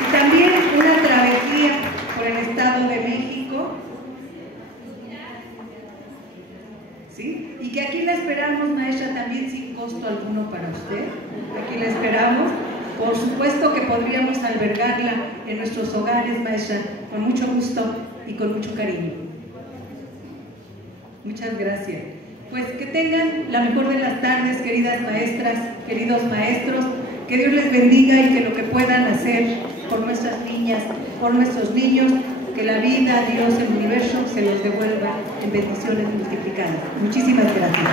Y también una travesía por el Estado de México, ¿sí? Y que aquí la esperamos, maestra, también sin costo alguno para usted. Aquí la esperamos. Por supuesto que podríamos albergarla en nuestros hogares, maestra, con mucho gusto y con mucho cariño. Muchas gracias. Pues que tengan la mejor de las tardes, queridas maestras, queridos maestros, que Dios les bendiga y que lo que puedan hacer por nuestras niñas, por nuestros niños, que la vida, Dios, el universo se los devuelva en bendiciones multiplicadas. Muchísimas gracias.